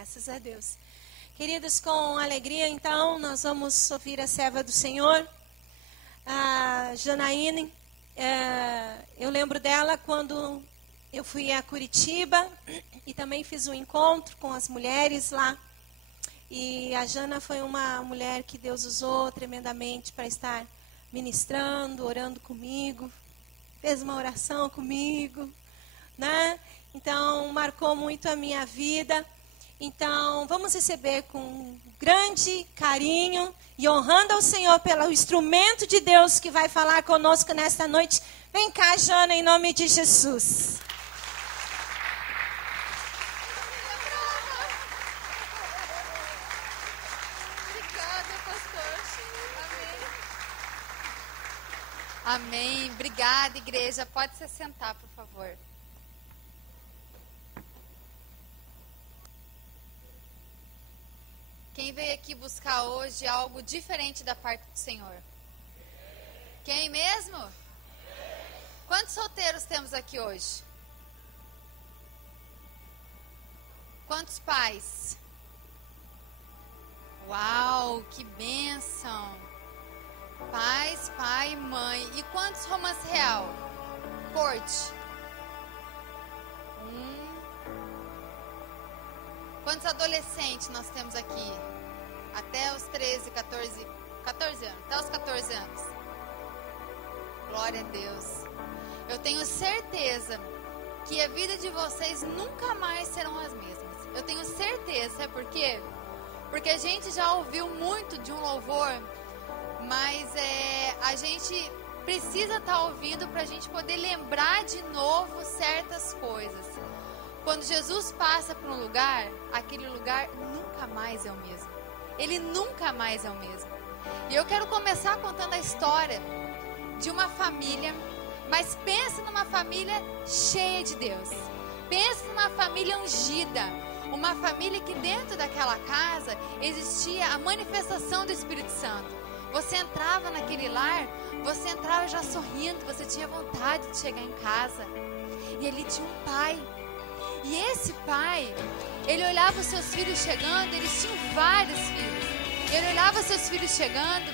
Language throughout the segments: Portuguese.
Graças a Deus. Queridos, com alegria, então, nós vamos ouvir a serva do Senhor, a Janaíne. Eu lembro dela quando eu fui a Curitiba e também fiz um encontro com as mulheres lá. E a Jana foi uma mulher que Deus usou tremendamente para estar ministrando, orando comigo. Fez uma oração comigo, né? Então, marcou muito a minha vida. Então, vamos receber com grande carinho e honrando ao Senhor pelo instrumento de Deus que vai falar conosco nesta noite. Vem cá, Jana, em nome de Jesus. Obrigada, pastor. Amém. Amém. Obrigada, igreja. Pode se sentar, por favor. Quem veio aqui buscar hoje algo diferente da parte do Senhor? Quem mesmo? Quantos solteiros temos aqui hoje? Quantos pais? Uau, que bênção! Pais, pai e mãe. E quantos romance real? Corte. Quantos adolescentes nós temos aqui? Até os 13, 14 anos. Até os 14 anos. Glória a Deus. Eu tenho certeza que a vida de vocês nunca mais serão as mesmas. Eu tenho certeza, sabe por quê? Porque a gente já ouviu muito de um louvor, mas a gente precisa estar ouvindo para a gente poder lembrar de novo certas coisas. Quando Jesus passa por um lugar, aquele lugar nunca mais é o mesmo. Ele nunca mais é o mesmo. E eu quero começar contando a história de uma família, mas pense numa família cheia de Deus. Pense numa família ungida. Uma família que dentro daquela casa existia a manifestação do Espírito Santo. Você entrava naquele lar, você entrava já sorrindo, você tinha vontade de chegar em casa. E ali tinha um pai. E esse pai, ele olhava os seus filhos chegando, eles tinham vários filhos. Ele olhava os seus filhos chegando,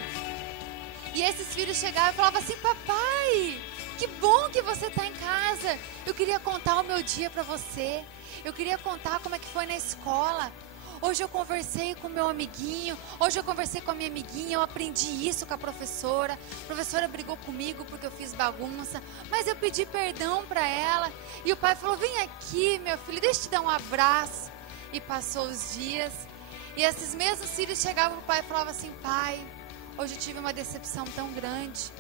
e esses filhos chegavam e falavam assim: papai, que bom que você está em casa. Eu queria contar o meu dia para você. Eu queria contar como é que foi na escola. Hoje eu conversei com o meu amiguinho, hoje eu conversei com a minha amiguinha, eu aprendi isso com a professora. A professora brigou comigo porque eu fiz bagunça, mas eu pedi perdão para ela. E o pai falou: vem aqui, meu filho, deixa eu te dar um abraço. E passou os dias, e esses mesmos filhos chegavam pro pai e falavam assim: pai, hoje eu tive uma decepção tão grande,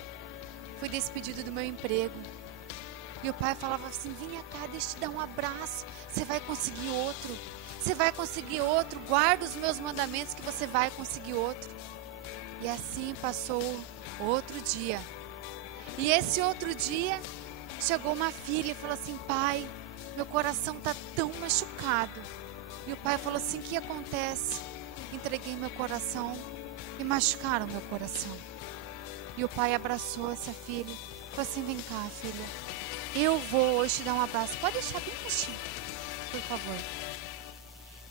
fui despedido do meu emprego. E o pai falava assim: vem cá, deixa eu te dar um abraço, você vai conseguir outro. Você vai conseguir outro, guarda os meus mandamentos que você vai conseguir outro. E assim passou outro dia. E esse outro dia, chegou uma filha e falou assim: pai, meu coração está tão machucado. E o pai falou assim: o que acontece? Entreguei meu coração e machucaram meu coração. E o pai abraçou essa filha e falou assim: vem cá, filha, eu vou hoje te dar um abraço. Pode deixar bem baixinho, por favor.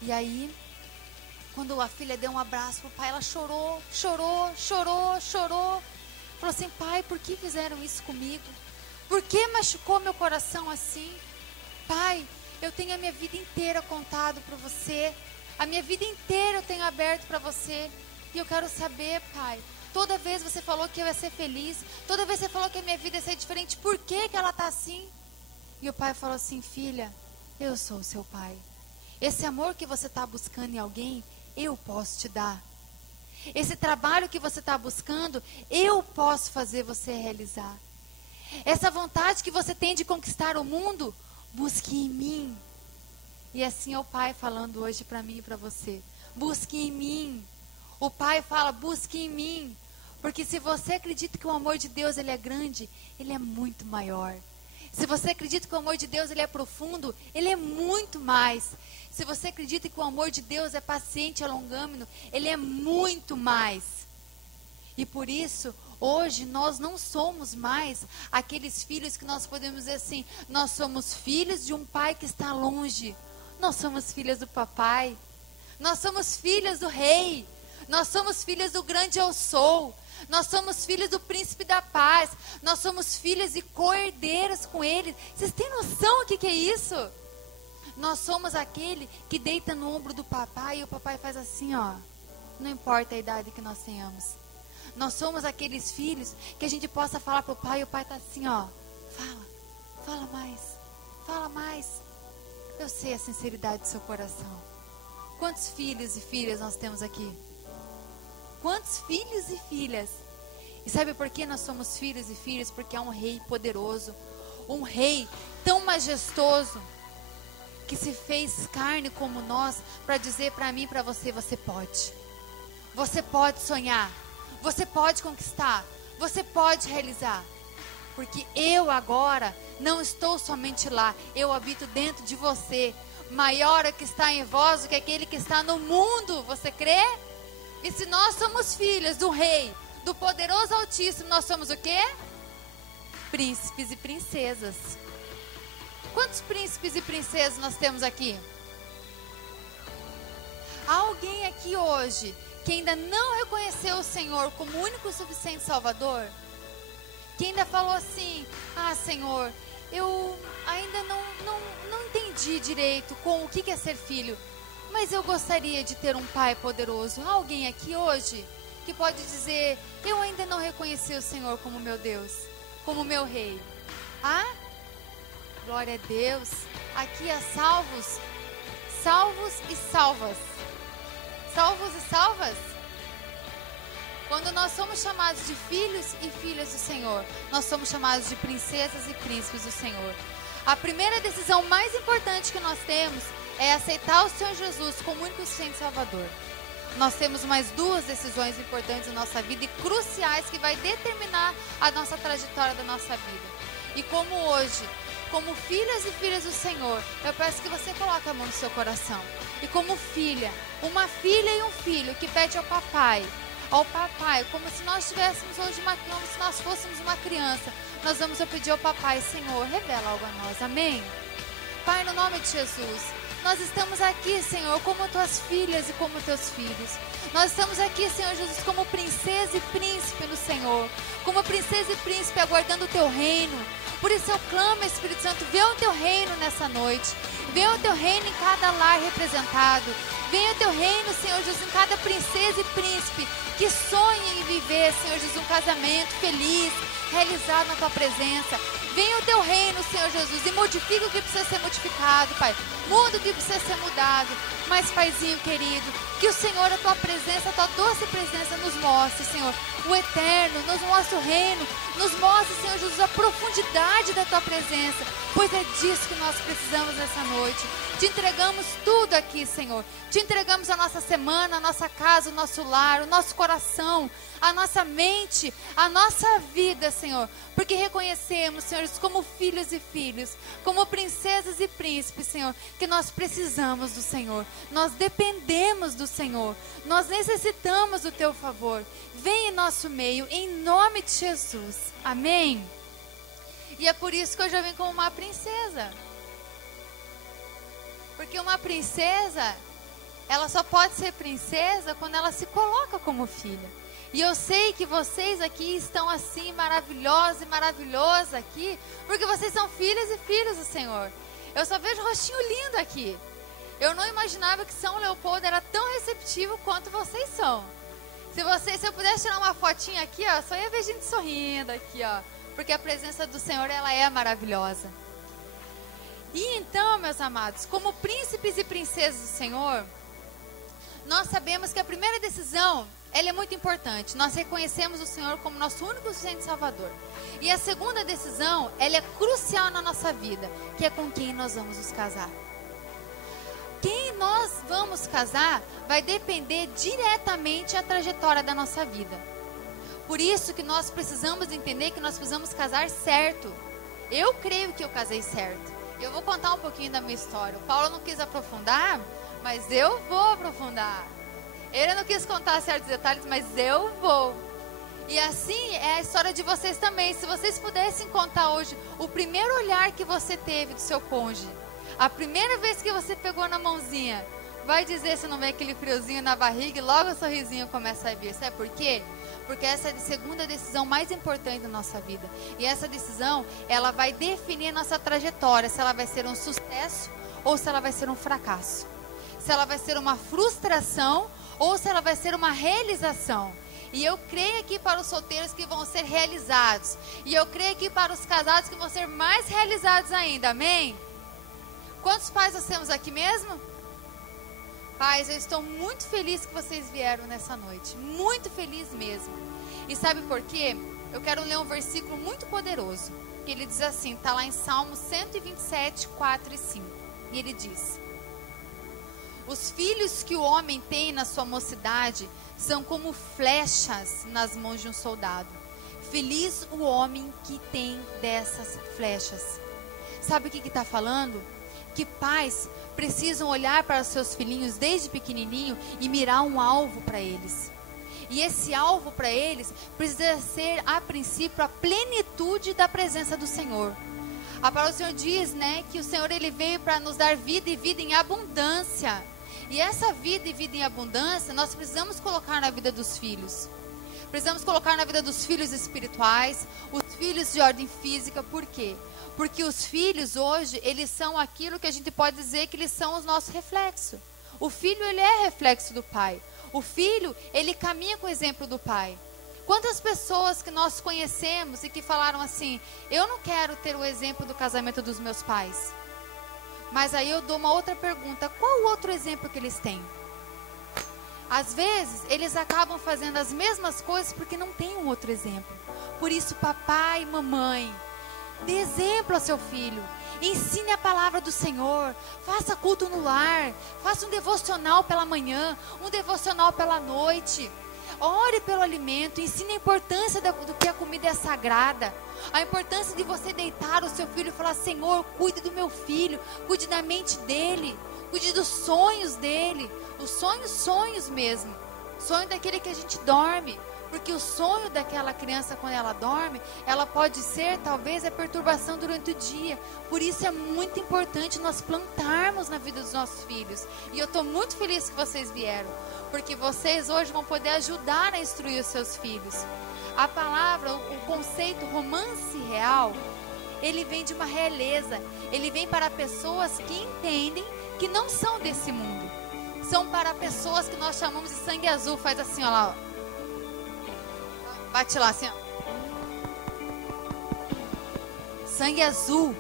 E aí, quando a filha deu um abraço pro pai, ela chorou. Falou assim: pai, por que fizeram isso comigo? Por que machucou meu coração assim? Pai, eu tenho a minha vida inteira contado para você. A minha vida inteira eu tenho aberto para você. E eu quero saber, pai, toda vez você falou que eu ia ser feliz, toda vez você falou que a minha vida ia ser diferente, por que ela tá assim? E o pai falou assim: filha, eu sou o seu pai. Esse amor que você está buscando em alguém, eu posso te dar. Esse trabalho que você está buscando, eu posso fazer você realizar. Essa vontade que você tem de conquistar o mundo, busque em mim. E assim é o pai falando hoje para mim e para você: busque em mim. O pai fala: busque em mim. Porque se você acredita que o amor de Deus ele é grande, ele é muito maior. Se você acredita que o amor de Deus ele é profundo, ele é muito mais. Se você acredita que o amor de Deus é paciente e longânimo, ele é muito mais. E por isso, hoje nós não somos mais aqueles filhos que nós podemos dizer assim: nós somos filhos de um pai que está longe. Nós somos filhas do papai. Nós somos filhas do Rei. Nós somos filhas do grande Eu Sou. Nós somos filhas do Príncipe da Paz. Nós somos filhas e co-herdeiras com Ele. Vocês têm noção do que é isso? Nós somos aquele que deita no ombro do papai e o papai faz assim, ó. Não importa a idade que nós tenhamos. Nós somos aqueles filhos que a gente possa falar para o pai e o pai está assim, ó. Fala mais, fala mais. Eu sei a sinceridade do seu coração. Quantos filhos e filhas nós temos aqui? Quantos filhos e filhas? E sabe por que nós somos filhos e filhas? Porque há um rei poderoso, um rei tão majestoso, que se fez carne como nós, para dizer para mim e para você, você pode. Você pode sonhar, você pode conquistar, você pode realizar. Porque eu agora não estou somente lá, eu habito dentro de você. Maior é que está em vós do que aquele que está no mundo, você crê? E se nós somos filhas do Rei, do poderoso Altíssimo, nós somos o quê? Príncipes e princesas. Quantos príncipes e princesas nós temos aqui? Há alguém aqui hoje que ainda não reconheceu o Senhor como único e suficiente Salvador? Que ainda falou assim, Senhor, eu ainda não entendi direito com o que é ser filho, mas eu gostaria de ter um pai poderoso. Há alguém aqui hoje que pode dizer, eu ainda não reconheci o Senhor como meu Deus, como meu Rei? Glória a Deus. Aqui há salvos e salvas. Salvos e salvas? Quando nós somos chamados de filhos e filhas do Senhor, nós somos chamados de princesas e príncipes do Senhor. A primeira decisão mais importante que nós temos é aceitar o Senhor Jesus como único e suficiente Salvador. Nós temos mais duas decisões importantes na nossa vida e cruciais que vai determinar a nossa trajetória da nossa vida. E como hoje, como filhas e filhas do Senhor, eu peço que você coloque a mão no seu coração. E como filha, uma filha e um filho que pede ao papai, como se nós tivéssemos hoje como se nós fôssemos uma criança, nós vamos pedir ao papai, Senhor, revela algo a nós, amém? Pai, no nome de Jesus, nós estamos aqui, Senhor, como tuas filhas e como teus filhos. Nós estamos aqui, Senhor Jesus, como princesa e príncipe no Senhor, como princesa e príncipe aguardando o teu reino. Por isso eu clamo, Espírito Santo, venha o teu reino nessa noite. Venha o teu reino em cada lar representado. Venha o teu reino, Senhor Jesus, em cada princesa e príncipe que sonha em viver, Senhor Jesus, um casamento feliz, realizado na tua presença. Venha o teu reino, Senhor Jesus, e modifica o que precisa ser modificado, Pai. Muda o que precisa ser mudado. Mas, Paizinho querido, que o Senhor, a tua presença, a tua doce presença nos mostre, Senhor, o eterno, nos mostre o reino, nos mostre, Senhor Jesus, a profundidade da tua presença, pois é disso que nós precisamos nessa noite. Te entregamos tudo aqui, Senhor. Te entregamos a nossa semana, a nossa casa, o nosso lar, o nosso coração, a nossa mente, a nossa vida, Senhor. Porque reconhecemos, Senhor, como filhos e filhos, como princesas e príncipes, Senhor, que nós precisamos do Senhor. Nós dependemos do Senhor. Nós necessitamos do teu favor. Vem em nosso meio, em nome de Jesus. Amém? E é por isso que eu já vim como uma princesa. Porque uma princesa, ela só pode ser princesa quando ela se coloca como filha. E eu sei que vocês aqui estão assim, maravilhosos e maravilhosas aqui, porque vocês são filhas e filhos do Senhor. Eu só vejo rostinho lindo aqui. Eu não imaginava que São Leopoldo era tão receptivo quanto vocês são. Se eu pudesse tirar uma fotinha aqui, ó, só ia ver gente sorrindo aqui, ó. Porque a presença do Senhor, ela é maravilhosa. E então, meus amados, como príncipes e princesas do Senhor, nós sabemos que a primeira decisão, ela é muito importante. Nós reconhecemos o Senhor como nosso único e suficiente Salvador. E a segunda decisão, ela é crucial na nossa vida, que é com quem nós vamos nos casar. Quem nós vamos casar vai depender diretamente da trajetória da nossa vida. Por isso que nós precisamos entender que nós precisamos casar certo. Eu creio que eu casei certo. Eu vou contar um pouquinho da minha história. O Paulo não quis aprofundar, mas eu vou aprofundar. Ele não quis contar certos detalhes, mas eu vou. E assim é a história de vocês também. Se vocês pudessem contar hoje o primeiro olhar que você teve do seu cônjuge, a primeira vez que você pegou na mãozinha, Vai dizer se não vem aquele friozinho na barriga e logo o sorrisinho começa a vir. Sabe por quê? Porque essa é a segunda decisão mais importante da nossa vida. E essa decisão, ela vai definir a nossa trajetória. Se ela vai ser um sucesso ou se ela vai ser um fracasso. Se ela vai ser uma frustração ou se ela vai ser uma realização. E eu creio aqui para os solteiros que vão ser realizados. E eu creio aqui para os casados que vão ser mais realizados ainda. Amém? Quantos pais nós temos aqui mesmo? Pais, eu estou muito feliz que vocês vieram nessa noite. Muito feliz mesmo. E sabe por quê? Eu quero ler um versículo muito poderoso. Que ele diz assim, está lá em Salmo 127, 4 e 5. E ele diz: os filhos que o homem tem na sua mocidade são como flechas nas mãos de um soldado. Feliz o homem que tem dessas flechas. Sabe o que está falando? Que pais precisam olhar para os seus filhinhos desde pequenininho e mirar um alvo para eles. E esse alvo para eles precisa ser, a princípio, a plenitude da presença do Senhor. A palavra do Senhor diz, né, que o Senhor ele veio para nos dar vida e vida em abundância. E essa vida e vida em abundância nós precisamos colocar na vida dos filhos. Precisamos colocar na vida dos filhos espirituais, os filhos de ordem física. Por quê? Porque os filhos hoje, eles são aquilo que a gente pode dizer que eles são os nossos reflexos. O filho, ele é reflexo do pai. O filho, ele caminha com o exemplo do pai. Quantas pessoas que nós conhecemos e que falaram assim, eu não quero ter o exemplo do casamento dos meus pais. Mas aí eu dou uma outra pergunta, qual o outro exemplo que eles têm? Às vezes, eles acabam fazendo as mesmas coisas porque não tem um outro exemplo. Por isso, papai e mamãe, dê exemplo ao seu filho. Ensine a palavra do Senhor. Faça culto no lar. Faça um devocional pela manhã, um devocional pela noite. Ore pelo alimento. Ensine a importância do que a comida é sagrada. A importância de você deitar o seu filho e falar, Senhor, cuide do meu filho. Cuide da mente dele. Cuide dos sonhos dele. Os sonhos mesmo. Sonho daquele que a gente dorme. Porque o sonho daquela criança quando ela dorme, ela pode ser talvez a perturbação durante o dia. Por isso é muito importante nós plantarmos na vida dos nossos filhos. E eu estou muito feliz que vocês vieram. Porque vocês hoje vão poder ajudar a instruir os seus filhos. A palavra, o conceito romance real, ele vem de uma realeza. Ele vem para pessoas que entendem que não são desse mundo. São para pessoas que nós chamamos de sangue azul. Faz assim, ó lá, ó. Bate lá assim, ó. Sangue azul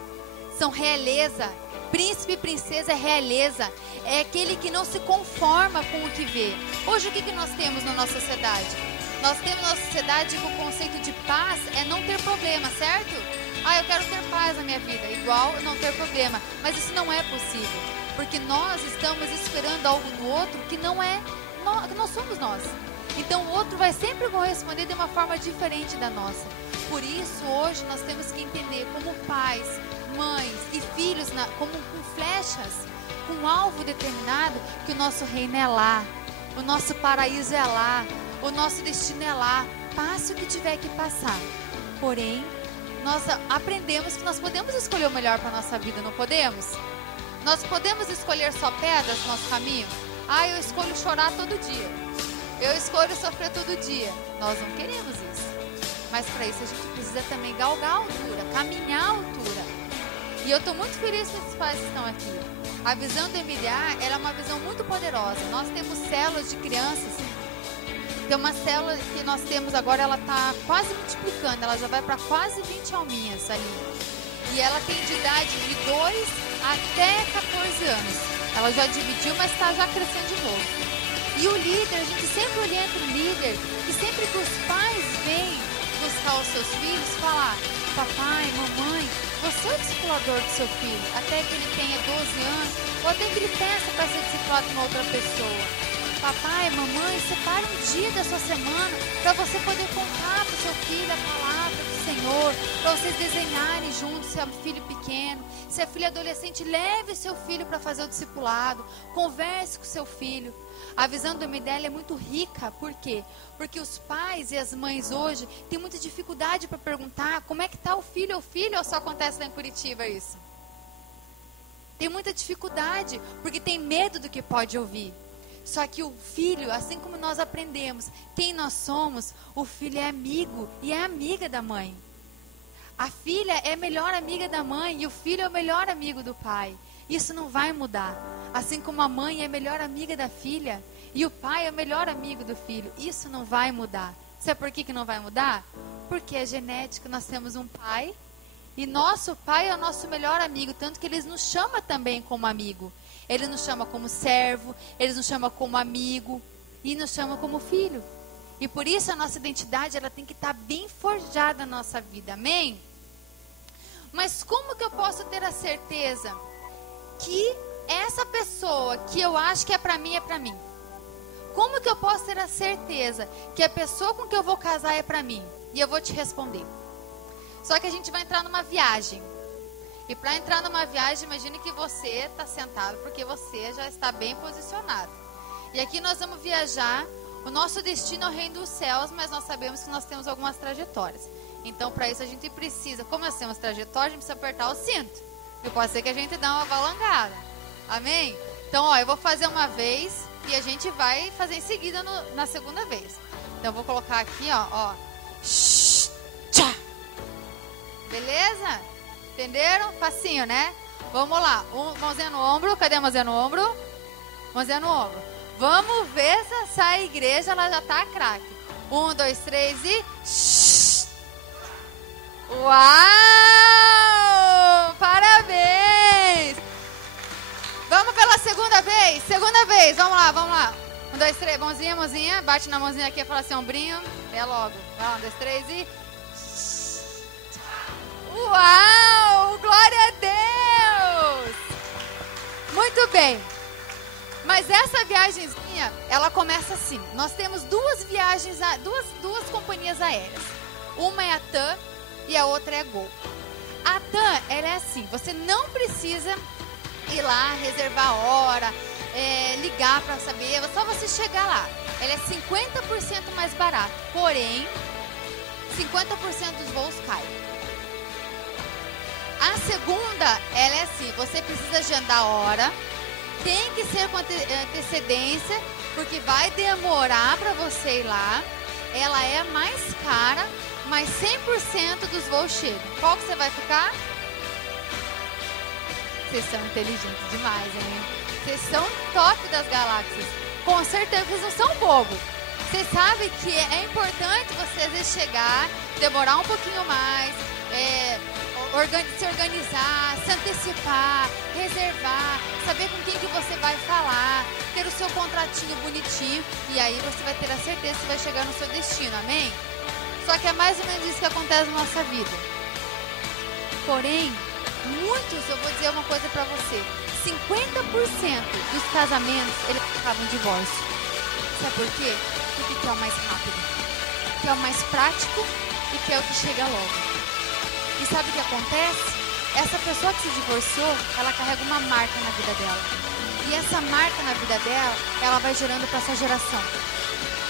são realeza. Príncipe e princesa é realeza. É aquele que não se conforma com o que vê. Hoje o que nós temos na nossa sociedade? Nós temos na nossa sociedade que o conceito de paz é não ter problema, certo? Ah, eu quero ter paz na minha vida. Igual não ter problema. Mas isso não é possível. Porque nós estamos esperando algo do outro que não é, que não somos nós. Então o outro vai sempre corresponder de uma forma diferente da nossa. Por isso hoje nós temos que entender como pais, mães e filhos, como com flechas, com um alvo determinado, que o nosso reino é lá, o nosso paraíso é lá, o nosso destino é lá. Passe o que tiver que passar. Porém, nós aprendemos que nós podemos escolher o melhor para a nossa vida, não podemos? Nós podemos escolher só pedras no nosso caminho? Ah, eu escolho chorar todo dia. Eu escolho sofrer todo dia. Nós não queremos isso. Mas para isso a gente precisa também galgar a altura, caminhar a altura. E eu estou muito feliz que esses pais estão aqui. A visão do MDA, ela é uma visão muito poderosa. Nós temos células de crianças. Tem uma célula que nós temos agora, ela está quase multiplicando. Ela já vai para quase 20 alminhas ali. E ela tem de idade de 2 até 14 anos. Ela já dividiu, mas está já crescendo de novo. E o líder, a gente sempre orienta o líder, e sempre que os pais vêm buscar os seus filhos, falar, papai, mamãe, você é o discipulador do seu filho, até que ele tenha 12 anos, ou até que ele peça para ser discipulado de uma outra pessoa. Papai, mamãe, separa um dia da sua semana para você poder contar para o seu filho a palavra do Senhor, para vocês desenharem juntos, se é um filho pequeno, se é filho adolescente, leve seu filho para fazer o discipulado, converse com seu filho. A visão do MDL é muito rica, por quê? Porque os pais e as mães hoje têm muita dificuldade para perguntar como é que está o filho ou só acontece lá em Curitiba isso? tem muita dificuldade, porque tem medo do que pode ouvir. Só que o filho, assim como nós aprendemos quem nós somos, o filho é amigo e é amiga da mãe. A filha é a melhor amiga da mãe e o filho é o melhor amigo do pai. Isso não vai mudar. Assim como a mãe é a melhor amiga da filha e o pai é o melhor amigo do filho. Isso não vai mudar. Sabe por que não vai mudar? Porque é genético, nós temos um pai e nosso pai é o nosso melhor amigo. Tanto que ele nos chama também como amigo. Ele nos chama como servo, ele nos chama como amigo e nos chama como filho. E por isso a nossa identidade ela tem que estar bem forjada na nossa vida, amém? Mas como que eu posso ter a certeza que essa pessoa que eu acho que é para mim, é para mim? Como que eu posso ter a certeza que a pessoa com que eu vou casar é para mim? E eu vou te responder. Só que a gente vai entrar numa viagem. E para entrar numa viagem, imagine que você está sentado porque você já está bem posicionado. E aqui nós vamos viajar. O nosso destino é o reino dos céus, mas nós sabemos que nós temos algumas trajetórias. Então, para isso a gente precisa, como nós temos trajetória, a gente precisa apertar o cinto. E pode ser que a gente dê uma balangada. Amém? Então, ó, eu vou fazer uma vez e a gente vai fazer em seguida na segunda vez. Então, eu vou colocar aqui, ó. Tchá. Beleza? Entenderam? Facinho, né? Vamos lá. Mãozinha no ombro. Cadê a mãozinha no ombro? Mãozinha no ombro. Vamos ver se essa igreja ela já tá craque. 1, 2, 3 e... Uau! Parabéns! Vamos pela segunda vez? Segunda vez, vamos lá. 1, 2, 3, mãozinha. Bate na mãozinha aqui e fala assim, ombrinho. É logo. 1, 2, 3 e... Uau! Glória a Deus! Muito bem. Mas essa viagemzinha, ela começa assim. Nós temos duas viagens, duas companhias aéreas. Uma é a TAM e a outra é a Gol. A TAM, ela é assim. Você não precisa ir lá, reservar a hora, ligar para saber. É só você chegar lá. Ela é 50% mais barata. Porém, 50% dos voos caem. A segunda, ela é assim. Você precisa agendar a hora. Tem que ser com antecedência, porque vai demorar para você ir lá. Ela é mais cara, mas 100% dos voos chegam. Qual que você vai ficar? Vocês são inteligentes demais, hein? Vocês são top das galáxias. Com certeza vocês não são bobos. Vocês sabem que é importante você às vezes chegar, demorar um pouquinho mais, se organizar, se antecipar, reservar, saber com quem que você vai falar, ter o seu contratinho bonitinho e aí você vai ter a certeza que vai chegar no seu destino, amém? Só que é mais ou menos isso que acontece na nossa vida. Porém, muitos, eu vou dizer uma coisa pra você, 50% dos casamentos, eles acabam em divórcio. Sabe por quê? Porque que é o mais rápido, que é o mais prático e que é o que chega logo. E sabe o que acontece? Essa pessoa que se divorciou, ela carrega uma marca na vida dela. E essa marca na vida dela, ela vai gerando para essa geração.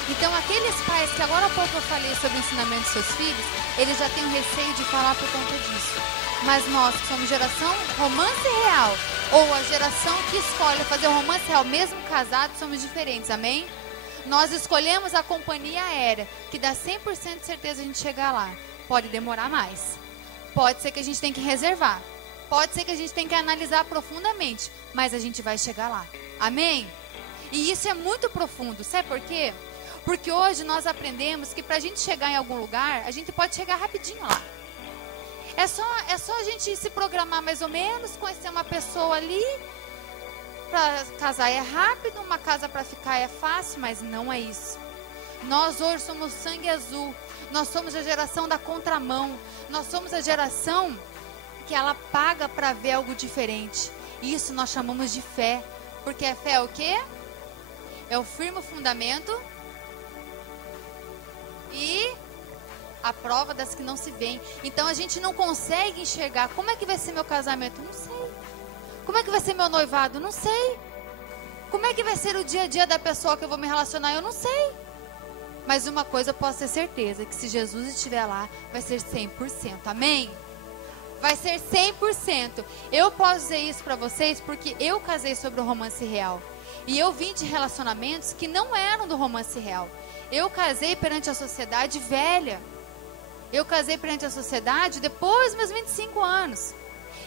Então, aqueles pais que agora há pouco eu falei sobre o ensinamento dos seus filhos, eles já têm receio de falar por conta disso. Mas nós, que somos geração romance real, ou a geração que escolhe fazer romance real, mesmo casado, somos diferentes, amém? Nós escolhemos a companhia aérea, que dá 100% de certeza a gente chegar lá. Pode demorar mais. Pode ser que a gente tenha que reservar. Pode ser que a gente tenha que analisar profundamente. Mas a gente vai chegar lá. Amém? E isso é muito profundo. Sabe por quê? Porque hoje nós aprendemos que para a gente chegar em algum lugar, a gente pode chegar rapidinho lá. É só a gente se programar mais ou menos, conhecer uma pessoa ali. Para casar é rápido, uma casa para ficar é fácil, mas não é isso. Nós hoje somos sangue azul. Nós somos a geração da contramão. Nós somos a geração que ela paga para ver algo diferente. Isso nós chamamos de fé. Porque a fé é o quê? É o firme fundamento e a prova das que não se veem. Então a gente não consegue enxergar. Como é que vai ser meu casamento? Não sei. Como é que vai ser meu noivado? Não sei. Como é que vai ser o dia a dia da pessoa que eu vou me relacionar? Eu não sei. Mas uma coisa eu posso ter certeza, que se Jesus estiver lá, vai ser 100%. Amém? vai ser 100%. Eu posso dizer isso para vocês porque eu casei sobre o romance real. E eu vim de relacionamentos que não eram do romance real. Eu casei perante a sociedade velha. Eu casei perante a sociedade depois dos meus 25 anos.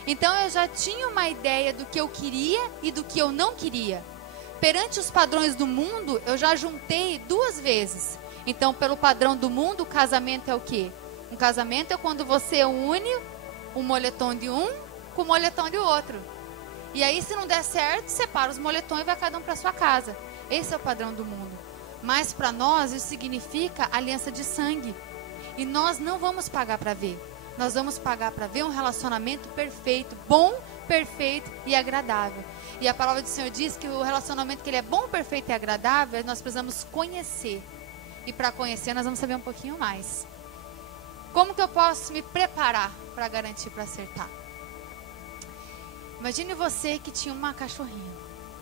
Então eu já tinha uma ideia do que eu queria e do que eu não queria. Perante os padrões do mundo, eu já juntei 2 vezes. Então, pelo padrão do mundo, o casamento é o quê? Um casamento é quando você une o moletom de um com o moletom de outro. E aí, se não der certo, separa os moletões e vai cada um para sua casa. Esse é o padrão do mundo. Mas para nós, isso significa aliança de sangue. E nós não vamos pagar para ver. Nós vamos pagar para ver um relacionamento perfeito, bom, perfeito e agradável. E a palavra do Senhor diz que o relacionamento que ele é bom, perfeito e agradável, nós precisamos conhecer. E para conhecer, nós vamos saber um pouquinho mais. Como que eu posso me preparar para garantir, para acertar? Imagine você que tinha uma cachorrinha.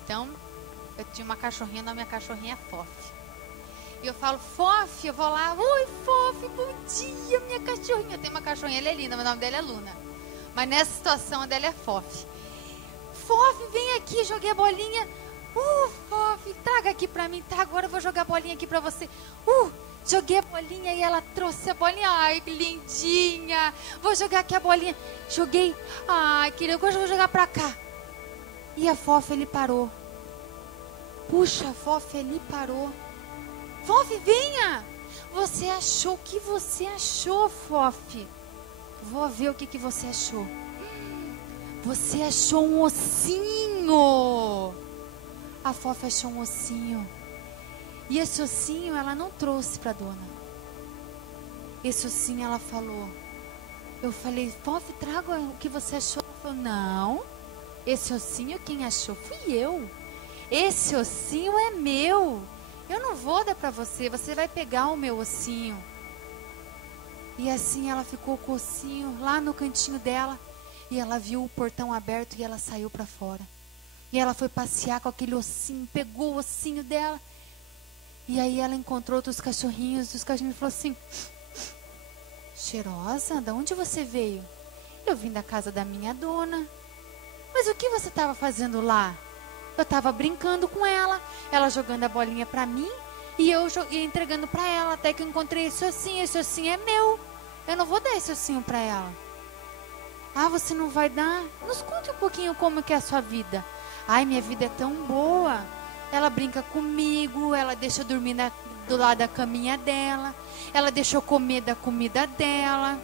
Então, eu tinha uma cachorrinha, a minha cachorrinha é Fof. E eu falo, Fof, eu vou lá, oi Fof, bom dia, minha cachorrinha. Eu tenho uma cachorrinha, ela é linda, o nome dela é Luna. Mas nessa situação, a dela é Fof. Fof, vem aqui, joguei a bolinha. Fof, traga aqui pra mim, tá? Agora eu vou jogar a bolinha aqui pra você. Joguei a bolinha e ela trouxe a bolinha. Ai, que lindinha. Vou jogar aqui a bolinha. Joguei. Ai, querida, agora eu vou jogar pra cá. E a Fof, ele parou. Puxa, Fof, ele parou. Fof, venha. Você achou, o que você achou, Fof? Vou ver o que você achou. Você achou um ossinho. A Fof achou um ossinho. E esse ossinho ela não trouxe para a dona. Esse ossinho ela falou. Eu falei, Fof, traga o que você achou. Ela falou, não. Esse ossinho quem achou fui eu. Esse ossinho é meu. Eu não vou dar para você. Você vai pegar o meu ossinho. E assim ela ficou com o ossinho lá no cantinho dela. E ela viu o portão aberto e ela saiu para fora. E ela foi passear com aquele ossinho, pegou o ossinho dela. E aí ela encontrou outros cachorrinhos. E os cachorrinhos falaram assim, cheirosa, de onde você veio? Eu vim da casa da minha dona. Mas o que você estava fazendo lá? Eu estava brincando com ela. Ela jogando a bolinha para mim. E eu entregando para ela. Até que eu encontrei esse ossinho. Esse ossinho é meu. Eu não vou dar esse ossinho para ela. Ah, você não vai dar? Nos conte um pouquinho como que é a sua vida. Ai, minha vida é tão boa. Ela brinca comigo, ela deixa eu dormir do lado da caminha dela. Ela deixa eu comer da comida dela.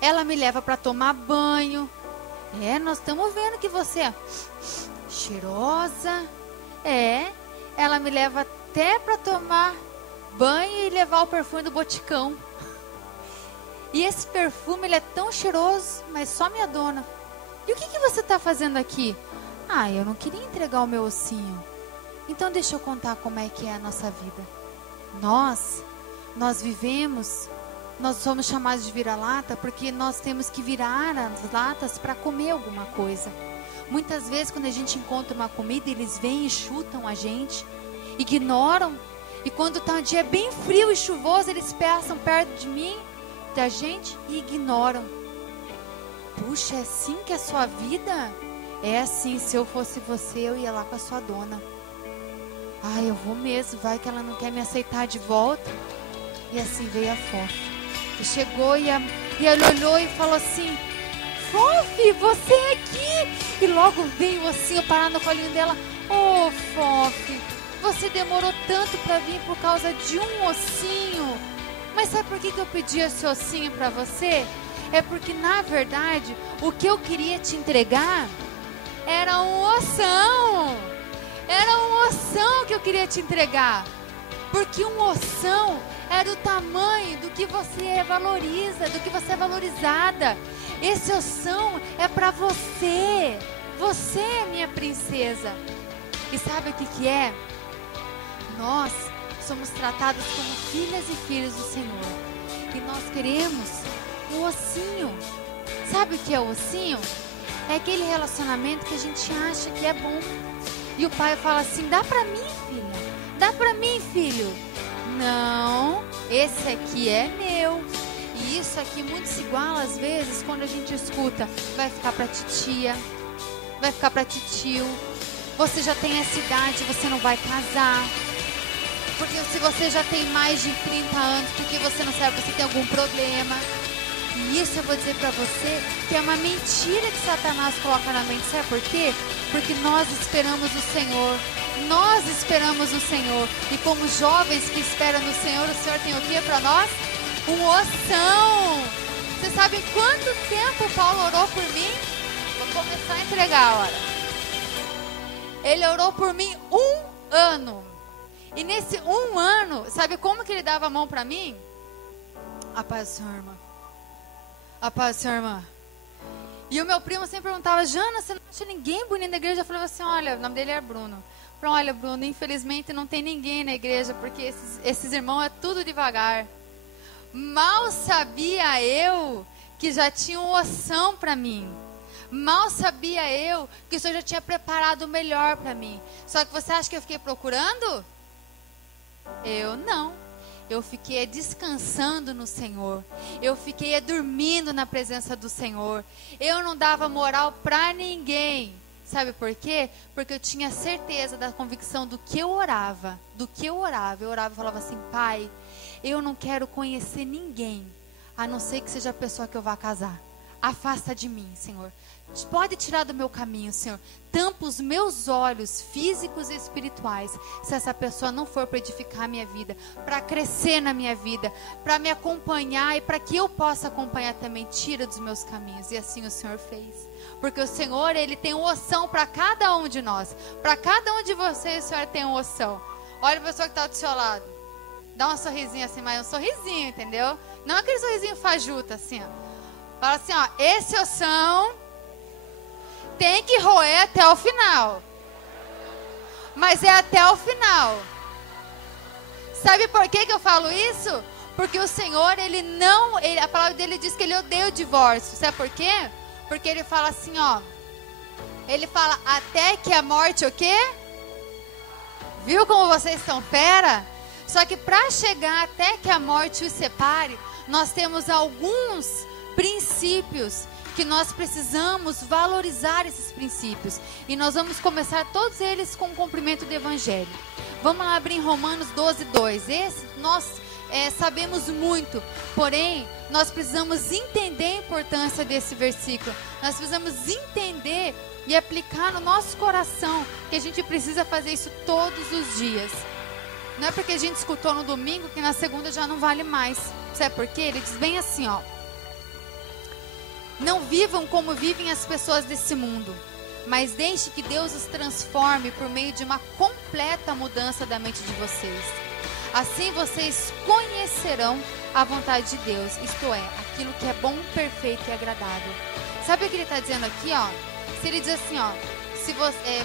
Ela me leva para tomar banho. Nós estamos vendo que você é cheirosa. Ela me leva até para tomar banho e levar o perfume do Boticão. E esse perfume, ele é tão cheiroso, mas só minha dona. E o que você está fazendo aqui? Ah, eu não queria entregar o meu ossinho. Então deixa eu contar como é que é a nossa vida. Nós vivemos, nós somos chamados de vira-lata porque nós temos que virar as latas para comer alguma coisa. Muitas vezes quando a gente encontra uma comida, eles vêm e chutam a gente, ignoram. E quando está um dia bem frio e chuvoso, eles passam perto de mim, da gente, e ignoram. Puxa, é assim que é a sua vida? É assim, se eu fosse você, eu ia lá com a sua dona. Ah, eu vou mesmo, vai que ela não quer me aceitar de volta. E assim veio a Fof. E chegou e ela olhou e falou assim, Fof, você é aqui? E logo veio o ossinho parar no colinho dela. Oh, Fof, você demorou tanto para vir por causa de um ossinho. Mas sabe por que eu pedi esse ossinho para você? É porque, na verdade, o que eu queria te entregar era um ossão. Era um ossão que eu queria te entregar. Porque um ossão é do tamanho do que você valoriza, do que você é valorizada. Esse ossão é para você. Você é minha princesa. E sabe o que é? Nós somos tratados como filhas e filhos do Senhor. E nós queremos o ossinho. Sabe o que é o ossinho? É aquele relacionamento que a gente acha que é bom. E o pai fala assim, dá pra mim, filha. Dá pra mim, filho. Não, esse aqui é meu. E isso aqui muito se iguala às vezes quando a gente escuta, vai ficar pra titia, vai ficar pra titio, você já tem essa idade, você não vai casar. Porque se você já tem mais de 30 anos, porque você não sabe, você tem algum problema. E isso eu vou dizer pra você que é uma mentira que Satanás coloca na mente. Sabe por quê? Porque nós esperamos o Senhor. Nós esperamos o Senhor. E como jovens que esperam no Senhor, o Senhor tem o que pra nós? Um oção. Você sabe quanto tempo Paulo orou por mim? Vou começar a entregar a hora. Ele orou por mim 1 ano. E nesse 1 ano, sabe como que ele dava a mão pra mim? A paz do Senhor, irmã. A paz do Senhor, irmã. E o meu primo sempre perguntava, Jana, você não acha ninguém bonito na igreja? Eu falava assim, olha, o nome dele é Bruno. Eu falei, olha, Bruno, infelizmente não tem ninguém na igreja, porque esses irmãos é tudo devagar. Mal sabia eu que já tinha um oção pra mim. Mal sabia eu que o Senhor já tinha preparado o melhor pra mim. Só que você acha que eu fiquei procurando? Eu não. Eu fiquei descansando no Senhor. Eu fiquei dormindo na presença do Senhor. Eu não dava moral pra ninguém. Sabe por quê? Porque eu tinha certeza da convicção do que eu orava. Do que eu orava. Eu orava e falava assim, Pai, eu não quero conhecer ninguém, a não ser que seja a pessoa que eu vá casar. Afasta de mim, Senhor. Pode tirar do meu caminho, Senhor. Tampa os meus olhos físicos e espirituais. Se essa pessoa não for para edificar a minha vida, para crescer na minha vida, para me acompanhar e para que eu possa acompanhar também, tira dos meus caminhos. E assim o Senhor fez. Porque o Senhor, Ele tem um oção para cada um de nós. Para cada um de vocês, o Senhor tem um oção. Olha a pessoa que está do seu lado. Dá um sorrisinho assim, mas um sorrisinho, entendeu? Não aquele sorrisinho fajuta, assim, ó. Fala assim, ó, esse oção tem que roer até o final. Mas é até o final. Sabe por que eu falo isso? Porque o Senhor, a palavra dele diz que ele odeia o divórcio. Sabe por quê? Porque ele fala assim, ó. Ele fala, até que a morte o quê? Viu como vocês são fera? Só que para chegar até que a morte os separe, nós temos alguns princípios que nós precisamos valorizar esses princípios. E nós vamos começar todos eles com o cumprimento do Evangelho. Vamos lá abrir em Romanos 12:2. Esse nós sabemos muito, porém nós precisamos entender a importância desse versículo. Nós precisamos entender e aplicar no nosso coração que a gente precisa fazer isso todos os dias. Não é porque a gente escutou no domingo que na segunda já não vale mais. Sabe por quê? Ele diz bem assim, ó. Não vivam como vivem as pessoas desse mundo, mas deixe que Deus os transforme por meio de uma completa mudança da mente de vocês. Assim vocês conhecerão a vontade de Deus, isto é, aquilo que é bom, perfeito e agradável. Sabe o que ele está dizendo aqui, ó? Se ele diz assim, ó,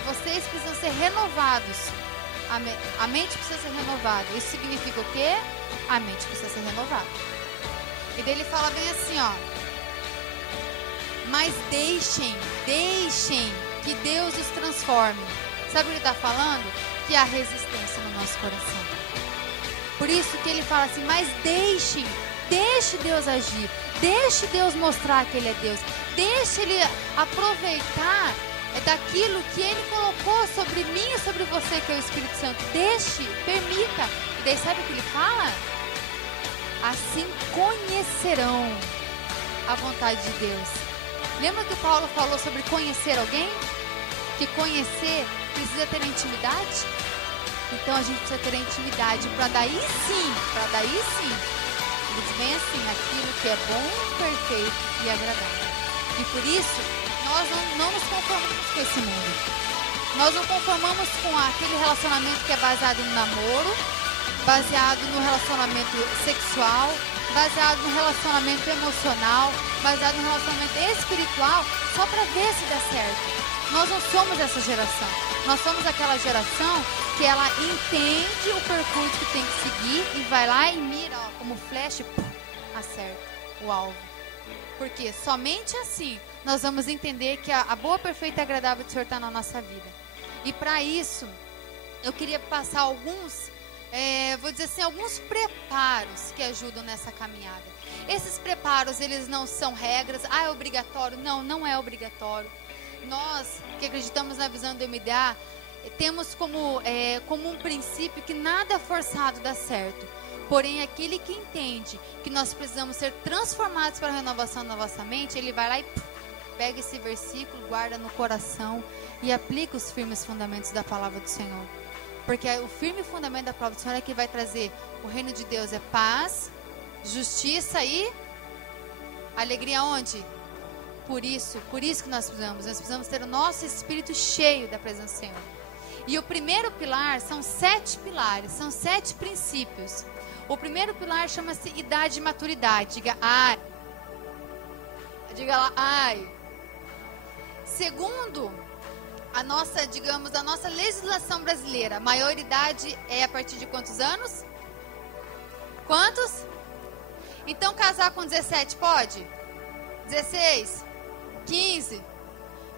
vocês precisam ser renovados. A mente precisa ser renovada. Isso significa o quê? A mente precisa ser renovada. E daí ele fala bem assim, ó. Mas deixem que Deus os transforme. Sabe o que ele está falando? Que há resistência no nosso coração. Por isso que ele fala assim, mas deixe Deus agir. Deixe Deus mostrar que Ele é Deus. Deixe Ele aproveitar daquilo que Ele colocou sobre mim e sobre você, que é o Espírito Santo. Deixe, permita. E daí sabe o que ele fala? Assim conhecerão a vontade de Deus. Lembra que o Paulo falou sobre conhecer alguém? Que conhecer precisa ter intimidade? Então a gente precisa ter intimidade para daí sim, ele diz bem assim, aquilo que é bom, perfeito e agradável. E por isso, nós não nos conformamos com esse mundo. Nós não conformamos com aquele relacionamento que é baseado no namoro, baseado no relacionamento sexual, baseado no relacionamento emocional, baseado no relacionamento espiritual, só para ver se dá certo. Nós não somos essa geração. Nós somos aquela geração que ela entende o percurso que tem que seguir e vai lá e mira, ó, como flecha, acerta o alvo. Porque somente assim nós vamos entender que a boa, perfeita e agradável do Senhor está na nossa vida. E para isso, eu queria passar alguns vou dizer assim, alguns preparos que ajudam nessa caminhada. Esses preparos, eles não são regras. É obrigatório? Não, não é obrigatório. Nós que acreditamos na visão do MDA, temos como um princípio que nada forçado dá certo. Porém, aquele que entende que nós precisamos ser transformados para a renovação da nossa mente, ele vai lá e pega esse versículo, guarda no coração e aplica os firmes fundamentos da palavra do Senhor. Porque o firme fundamento da palavra do Senhor é que vai trazer o reino de Deus, é paz, justiça e alegria onde? Por isso que nós precisamos ter o nosso espírito cheio da presença do Senhor. E o primeiro pilar, são 7 pilares, são 7 princípios. O primeiro pilar chama-se idade e maturidade. Diga ai. Diga lá, ai. Segundo, a nossa legislação brasileira, a maioridade é a partir de quantos anos? Quantos? Então casar com 17 pode? 16? 15?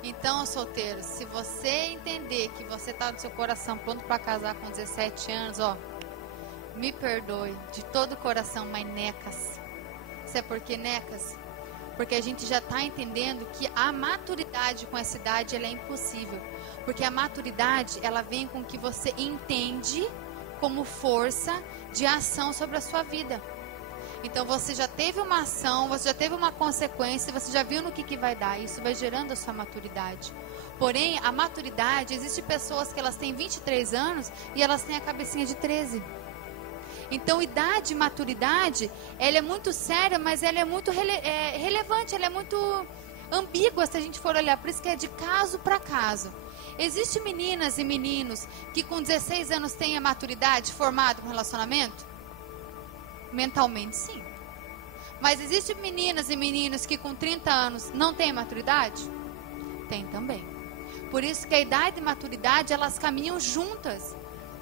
Então, solteiro, se você entender que você está no seu coração pronto para casar com 17 anos, me perdoe de todo o coração, mas necas. Sabe por que necas? Porque a gente já está entendendo que a maturidade com essa idade ela é impossível. Porque a maturidade, ela vem com o que você entende como força de ação sobre a sua vida. Então você já teve uma ação, você já teve uma consequência, você já viu no que vai dar. Isso vai gerando a sua maturidade. Porém, a maturidade, existem pessoas que elas têm 23 anos e elas têm a cabecinha de 13. Então, idade e maturidade, ela é muito séria, mas ela é muito relevante, ela é muito ambígua se a gente for olhar. Por isso que é de caso para caso. Existem meninas e meninos que com 16 anos têm a maturidade formada com relacionamento? Mentalmente, sim. Mas existem meninas e meninos que com 30 anos não têm maturidade? Tem também. Por isso que a idade e maturidade, elas caminham juntas.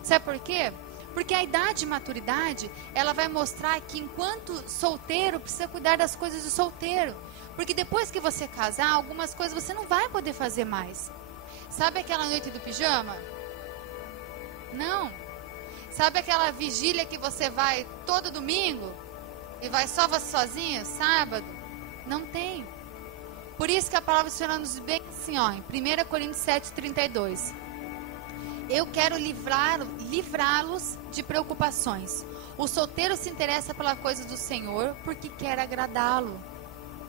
Sabe por quê? Porque a idade e maturidade, ela vai mostrar que enquanto solteiro, precisa cuidar das coisas do solteiro. Porque depois que você casar, algumas coisas você não vai poder fazer mais. Sabe aquela noite do pijama? Não. Sabe aquela vigília que você vai todo domingo? E vai só você sozinho, sábado? Não tem. Por isso que a palavra do Senhor nos diz bem assim, em 1 Coríntios 7:32. Eu quero livrá-los de preocupações. O solteiro se interessa pela coisa do Senhor porque quer agradá-lo.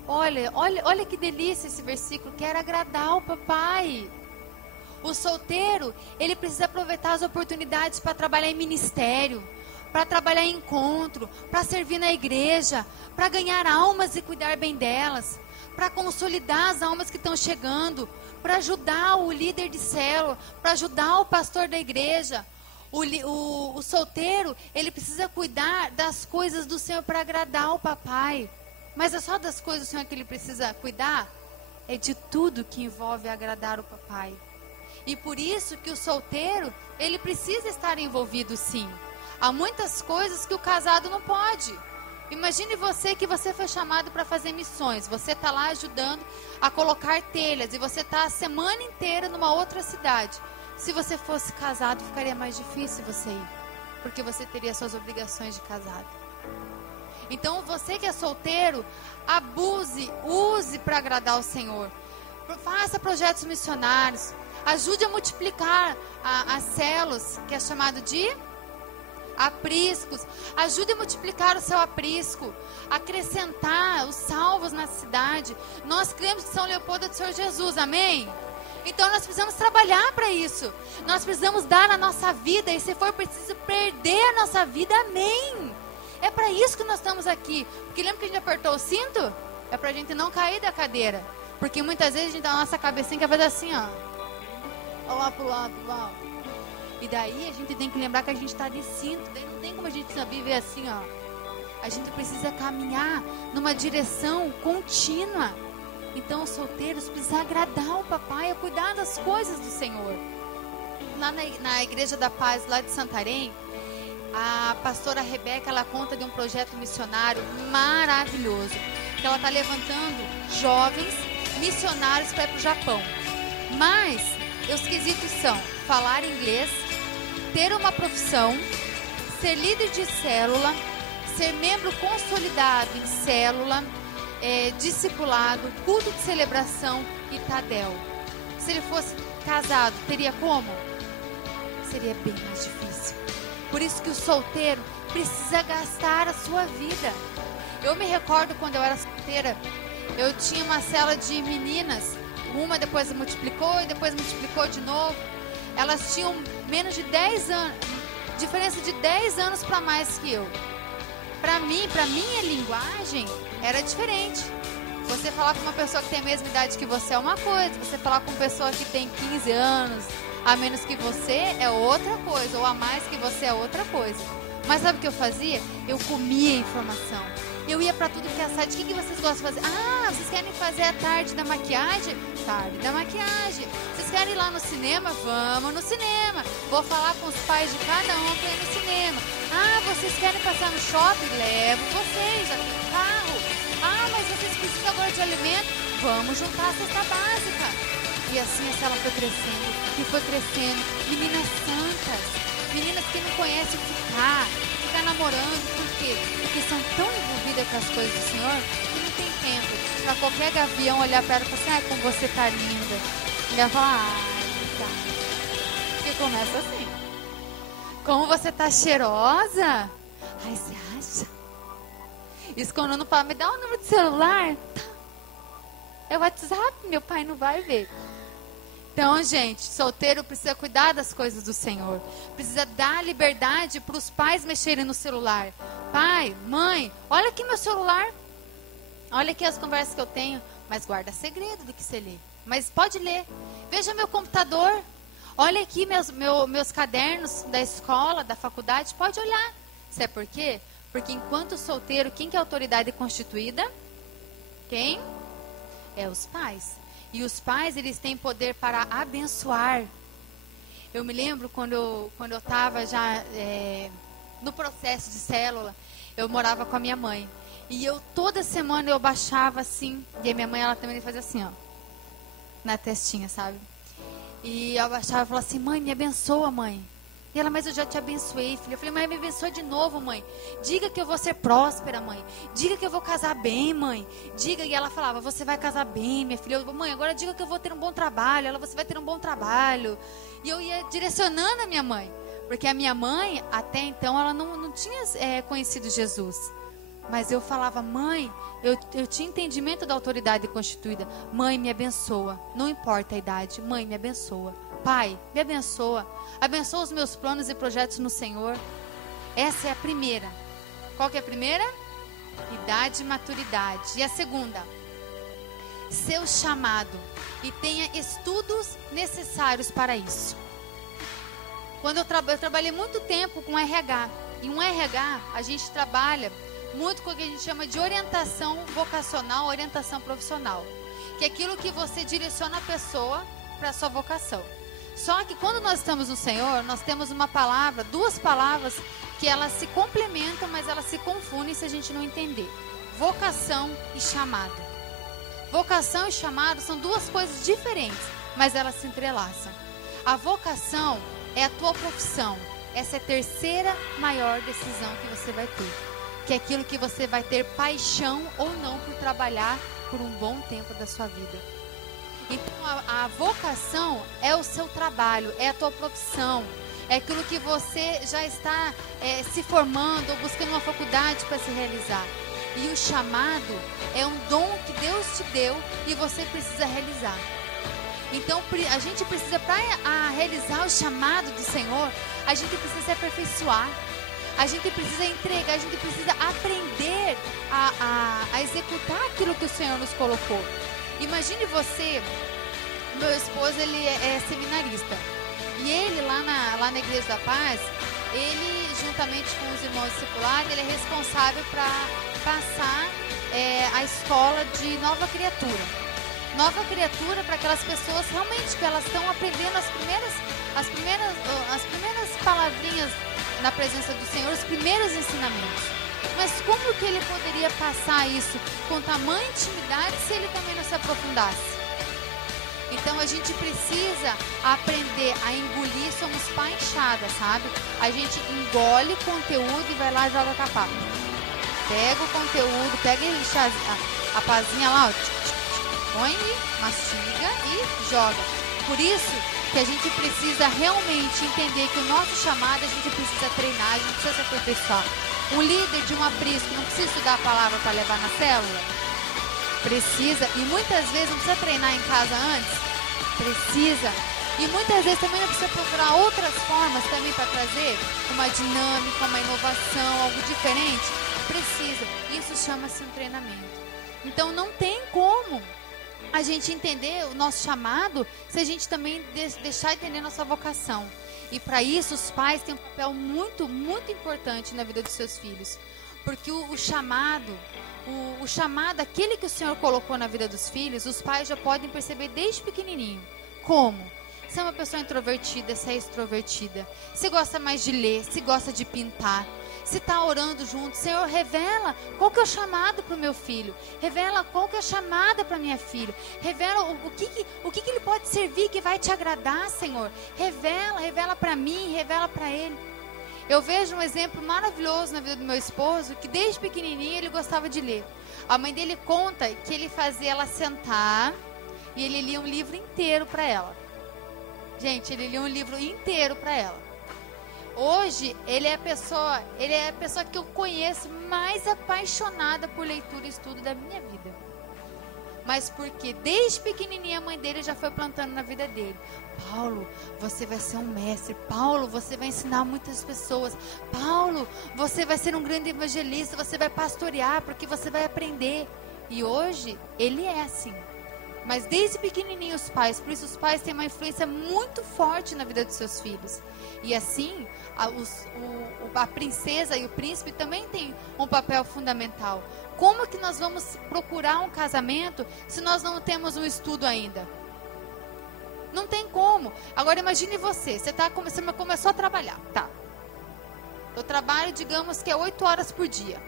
Olha que delícia esse versículo. Quer agradar o papai. O solteiro, ele precisa aproveitar as oportunidades para trabalhar em ministério, para trabalhar em encontro, para servir na igreja, para ganhar almas e cuidar bem delas, para consolidar as almas que estão chegando, para ajudar o líder de célula, para ajudar o pastor da igreja. O solteiro, ele precisa cuidar das coisas do Senhor para agradar o papai. Mas é só das coisas do Senhor que ele precisa cuidar? É de tudo que envolve agradar o papai. E por isso que o solteiro, ele precisa estar envolvido sim. Há muitas coisas que o casado não pode. Imagine você que você foi chamado para fazer missões. Você está lá ajudando a colocar telhas e você está a semana inteira numa outra cidade. Se você fosse casado, ficaria mais difícil você ir. Porque você teria suas obrigações de casado. Então você que é solteiro, use para agradar o Senhor. Faça projetos missionários. Ajude a multiplicar as células, que é chamado de apriscos. Ajude a multiplicar o seu aprisco. Acrescentar os salvos na cidade. Nós cremos que São Leopoldo é do Senhor Jesus, amém? Então nós precisamos trabalhar para isso. Nós precisamos dar a nossa vida. E se for preciso perder a nossa vida, amém? É para isso que nós estamos aqui. Porque lembra que a gente apertou o cinto? É para a gente não cair da cadeira. Porque muitas vezes a gente dá a nossa cabecinha que vai fazer assim, lá pro lado. E daí a gente tem que lembrar que a gente está de cinto. Daí não tem como a gente viver assim, A gente precisa caminhar numa direção contínua. Então os solteiros precisam agradar o papai, a cuidar das coisas do Senhor. Lá na Igreja da Paz, lá de Santarém, a pastora Rebeca, ela conta de um projeto missionário maravilhoso. Que ela está levantando jovens missionários para ir para o Japão. Mas os quesitos são falar inglês, ter uma profissão, ser líder de célula, ser membro consolidado em célula, discipulado, culto de celebração e Tadel. Se ele fosse casado, teria como? Seria bem mais difícil. Por isso que o solteiro precisa gastar a sua vida. Eu me recordo quando eu era solteira, eu tinha uma célula de meninas, uma depois multiplicou e depois multiplicou de novo. Elas tinham menos de 10 anos, diferença de 10 anos para mais que eu. Para mim, para minha linguagem, era diferente. Você falar com uma pessoa que tem a mesma idade que você é uma coisa, você falar com uma pessoa que tem 15 anos, a menos que você, é outra coisa, ou a mais que você é outra coisa. Mas sabe o que eu fazia? Eu comia informação. Eu ia pra tudo que é site. O que vocês gostam de fazer? Ah, vocês querem fazer a tarde da maquiagem? Tarde da maquiagem. Vocês querem ir lá no cinema? Vamos no cinema. Vou falar com os pais de cada um pra ir no cinema. Ah, vocês querem passar no shopping? Levo vocês, já tem um carro. Ah, mas vocês precisam agora de alimento? Vamos juntar a cesta básica. E assim a célula foi crescendo. E foi crescendo. Meninas santas. Meninas que não conhecem ficar namorando. Por quê? Porque são tão envolvidas com as coisas do Senhor que não tem tempo pra qualquer gavião olhar pra ela e falar assim, ai, como você tá linda. E ela fala, ai, tá. Porque começa assim. Como você tá cheirosa? Ai, você acha? Isso quando não fala, me dá um número de celular? Tá. É o WhatsApp, meu pai não vai ver. Então, gente, solteiro precisa cuidar das coisas do Senhor. Precisa dar liberdade para os pais mexerem no celular. Pai, mãe, olha aqui meu celular. Olha aqui as conversas que eu tenho. Mas guarda segredo do que você lê. Mas pode ler. Veja meu computador. Olha aqui meus cadernos da escola, da faculdade. Pode olhar. Sabe por quê? Porque enquanto solteiro, quem que é a autoridade constituída? Quem? É os pais. E os pais, eles têm poder para abençoar. Eu me lembro quando eu estava já no processo de célula, eu morava com a minha mãe. E toda semana eu baixava assim, e a minha mãe, ela também fazia assim, ó, na testinha, sabe? E eu baixava e falava assim, mãe, me abençoa, mãe. E ela, mas eu já te abençoei, filha. Eu falei, mãe, me abençoa de novo, mãe. Diga que eu vou ser próspera, mãe. Diga que eu vou casar bem, mãe. Diga. E ela falava, você vai casar bem, minha filha. Eu, mãe, agora diga que eu vou ter um bom trabalho. Ela, você vai ter um bom trabalho. E eu ia direcionando a minha mãe. Porque a minha mãe, até então, ela não tinha conhecido Jesus. Mas eu falava, mãe, eu tinha entendimento da autoridade constituída. Mãe, me abençoa. Não importa a idade. Mãe, me abençoa. Pai, me abençoa. Abençoa os meus planos e projetos no Senhor. Essa é a primeira. Qual que é a primeira? Idade e maturidade. E a segunda? Seu chamado. E tenha estudos necessários para isso. Quando eu trabalhei muito tempo com RH. E um RH, a gente trabalha muito com o que a gente chama de orientação vocacional, orientação profissional. Que é aquilo que você direciona a pessoa para a sua vocação. Só que quando nós estamos no Senhor, nós temos uma palavra, duas palavras que elas se complementam, mas elas se confundem se a gente não entender. Vocação e chamado. Vocação e chamado são duas coisas diferentes, mas elas se entrelaçam. A vocação é a tua profissão. Essa é a terceira maior decisão que você vai ter. Que é aquilo que você vai ter paixão ou não por trabalhar por um bom tempo da sua vida. Então, a vocação é o seu trabalho, é a tua profissão, é aquilo que você já está se formando ou buscando uma faculdade para se realizar. E o chamado é um dom que Deus te deu e você precisa realizar. Então, a gente precisa, para realizar o chamado do Senhor, a gente precisa se aperfeiçoar. A gente precisa entregar, a gente precisa aprender a executar aquilo que o Senhor nos colocou. Imagine você, meu esposo, ele é seminarista. E ele lá na Igreja da Paz, ele juntamente com os irmãos discipulados, ele é responsável para passar a escola de nova criatura. Nova criatura para aquelas pessoas realmente que elas estão aprendendo as primeiras palavrinhas na presença do Senhor, os primeiros ensinamentos. Mas como que ele poderia passar isso com tamanha intimidade se ele também não se aprofundasse? Então a gente precisa aprender a engolir, somos pá inchada, sabe? A gente engole conteúdo e vai lá e joga com a pá. Pega o conteúdo, pega a pazinha lá, ó, põe, mastiga e joga. Por isso que a gente precisa realmente entender que o nosso chamado a gente precisa treinar, a gente precisa se aperfeiçoar. Um líder de um aprisco não precisa estudar a palavra para levar na célula? Precisa. E muitas vezes não precisa treinar em casa antes? Precisa. E muitas vezes também não precisa procurar outras formas também para trazer uma dinâmica, uma inovação, algo diferente? Precisa. Isso chama-se um treinamento. Então não tem como a gente entender o nosso chamado se a gente também deixar de entender nossa vocação. E para isso os pais têm um papel muito, muito importante na vida dos seus filhos. Porque o chamado, aquele que o Senhor colocou na vida dos filhos, os pais já podem perceber desde pequenininho. Como? Se é uma pessoa introvertida, se é extrovertida, se gosta mais de ler, se gosta de pintar, se está orando junto. Senhor, revela qual que é o chamado para o meu filho, revela qual que é a chamada para minha filha, revela o que ele pode servir que vai te agradar, Senhor. Revela para mim, revela para ele. Eu vejo um exemplo maravilhoso na vida do meu esposo, que desde pequenininho ele gostava de ler. A mãe dele conta que ele fazia ela sentar e ele lia um livro inteiro para ela. Gente, ele lia um livro inteiro para ela. Hoje, ele é a pessoa que eu conheço mais apaixonada por leitura e estudo da minha vida. Mas porque desde pequenininha a mãe dele já foi plantando na vida dele. Paulo, você vai ser um mestre. Paulo, você vai ensinar muitas pessoas. Paulo, você vai ser um grande evangelista. Você vai pastorear porque você vai aprender. E hoje, ele é assim. Mas desde pequenininho os pais, por isso os pais têm uma influência muito forte na vida dos seus filhos. E assim, a princesa e o príncipe também têm um papel fundamental. Como que nós vamos procurar um casamento se nós não temos um estudo ainda? Não tem como. Agora imagine você começou a trabalhar, tá? Eu trabalho, digamos que é 8 horas por dia.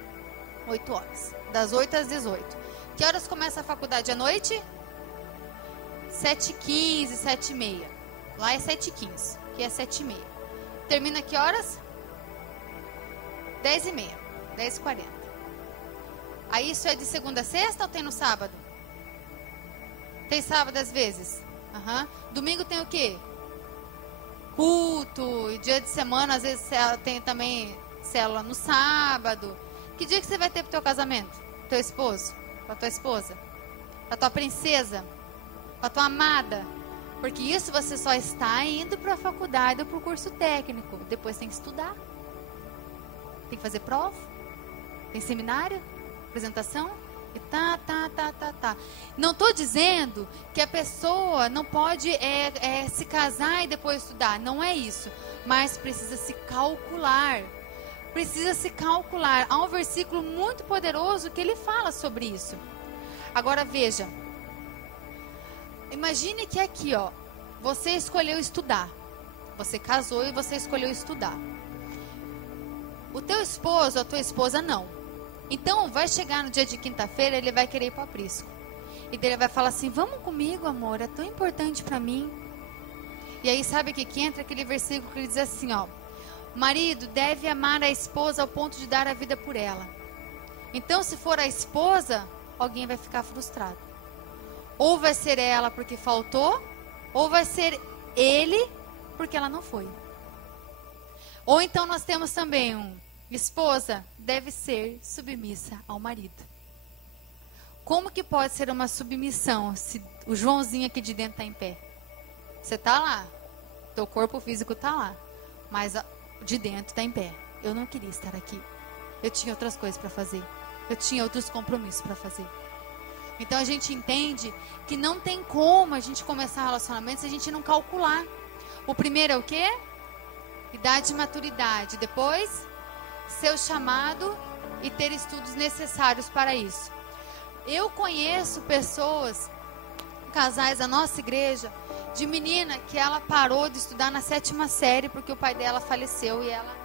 8 horas, das 8 às 18. Que horas começa a faculdade à noite? 7h15, 7h30. Lá é 7h15, que é 7h30. Termina que horas? 10h30, 10h40. Aí isso é de segunda a sexta ou tem no sábado? Tem sábado às vezes? Domingo tem o quê? Culto. E dia de semana às vezes tem também célula no sábado. Que dia que você vai ter pro teu casamento? Teu esposo? Pra tua esposa? Pra tua princesa? Pra tua amada? Porque isso você só está indo para a faculdade ou para o curso técnico. Depois tem que estudar. Tem que fazer prova. Tem seminário, apresentação. E tá. Não estou dizendo que a pessoa não pode se casar e depois estudar. Não é isso. Mas precisa se calcular. Precisa se calcular. Há um versículo muito poderoso que ele fala sobre isso. Agora veja. Imagine que aqui, ó, você escolheu estudar. Você casou e você escolheu estudar. O teu esposo, a tua esposa, não. Então, vai chegar no dia de quinta-feira, ele vai querer ir para o aprisco. E ele vai falar assim, vamos comigo, amor, é tão importante para mim. E aí, sabe o que entra? Aquele versículo que ele diz assim, ó. Marido deve amar a esposa ao ponto de dar a vida por ela. Então, se for a esposa, alguém vai ficar frustrado. Ou vai ser ela porque faltou, ou vai ser ele porque ela não foi. Ou então nós temos também esposa deve ser submissa ao marido. Como que pode ser uma submissão se o Joãozinho aqui de dentro está em pé? Você está lá, teu corpo físico está lá, mas de dentro está em pé. Eu não queria estar aqui. Eu tinha outras coisas para fazer. Eu tinha outros compromissos para fazer. Então a gente entende que não tem como a gente começar relacionamento se a gente não calcular. O primeiro é o quê? Idade e maturidade. Depois, seu chamado e ter estudos necessários para isso. Eu conheço pessoas, casais da nossa igreja, de menina que ela parou de estudar na 7ª série porque o pai dela faleceu e ela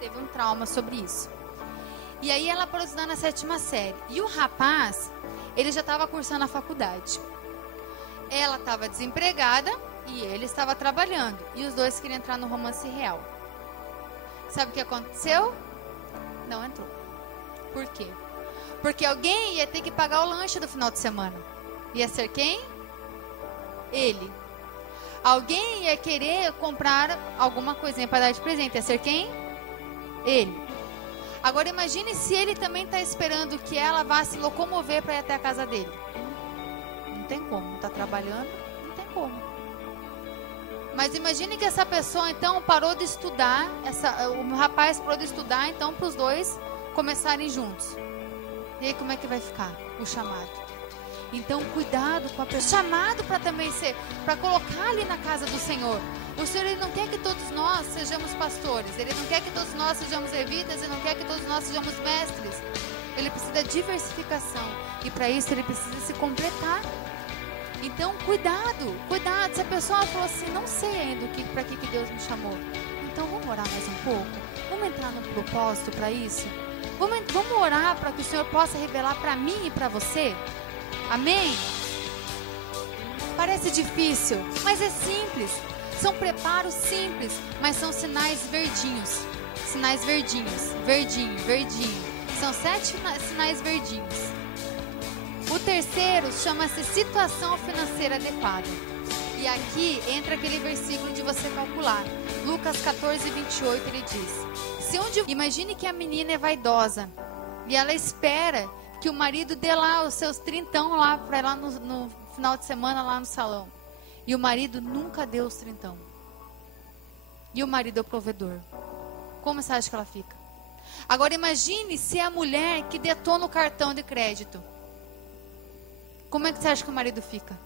teve um trauma sobre isso. E aí ela parou de estudar na 7ª série. E o rapaz, ele já estava cursando a faculdade. Ela estava desempregada e ele estava trabalhando. E os dois queriam entrar no romance real. Sabe o que aconteceu? Não entrou. Por quê? Porque alguém ia ter que pagar o lanche do final de semana. Ia ser quem? Ele. Alguém ia querer comprar alguma coisinha para dar de presente. Ia ser quem? Ele. Agora imagine se ele também está esperando que ela vá se locomover para ir até a casa dele. Não tem como. Não está trabalhando, não tem como. Mas imagine que essa pessoa então parou de estudar. O rapaz parou de estudar, então para os dois começarem juntos. E aí como é que vai ficar o chamado? Então cuidado com a pessoa. Chamado para também ser, para colocar ali na casa do Senhor. O Senhor, Ele não quer que todos nós sejamos pastores. Ele não quer que todos nós sejamos levitas. Ele não quer que todos nós sejamos mestres. Ele precisa de diversificação. E para isso Ele precisa se completar. Então cuidado, cuidado. Se a pessoa falou assim, não sei ainda para que Deus me chamou. Então vamos orar mais um pouco. Vamos entrar num propósito para isso. Vamos orar para que o Senhor possa revelar para mim e para você. Amém? Parece difícil, mas é simples. São preparos simples, mas são sinais verdinhos. Sinais verdinhos. Verdinho, verdinho. São 7 sinais verdinhos. O terceiro chama-se situação financeira adequada. E aqui entra aquele versículo de você calcular. Lucas 14, 28, ele diz: imagine que a menina é vaidosa e ela espera que o marido dê lá os seus trintão lá para ir lá no final de semana lá no salão. E o marido nunca deu os trintão. E o marido é o provedor. Como você acha que ela fica? Agora imagine se é a mulher que detona o cartão de crédito. Como é que você acha que o marido fica?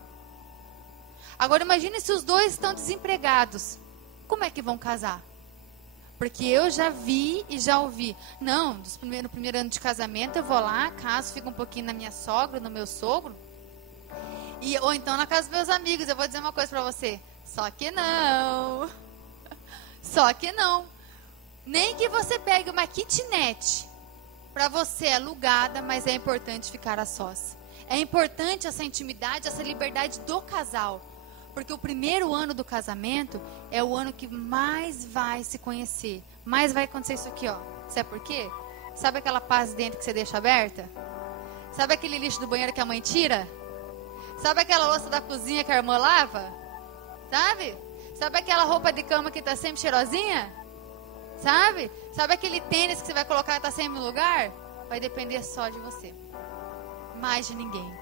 Agora imagine se os dois estão desempregados. Como é que vão casar? Porque eu já vi e já ouvi. Não, no primeiro ano de casamento eu vou lá, caso, fico um pouquinho na minha sogra, no meu sogro. Ou então na casa dos meus amigos. Eu vou dizer uma coisa pra você. Só que não. Só que não. Nem que você pegue uma kitnet pra você alugada, mas é importante ficar a sós. É importante essa intimidade, essa liberdade do casal. Porque o primeiro ano do casamento é o ano que mais vai se conhecer. Mais vai acontecer isso aqui, ó. Sabe por quê? Sabe aquela paz de dentro que você deixa aberta? Sabe aquele lixo do banheiro que a mãe tira? Sabe aquela louça da cozinha que a irmã lava? Sabe? Sabe aquela roupa de cama que está sempre cheirosinha? Sabe? Sabe aquele tênis que você vai colocar e está sempre no lugar? Vai depender só de você. Mais de ninguém.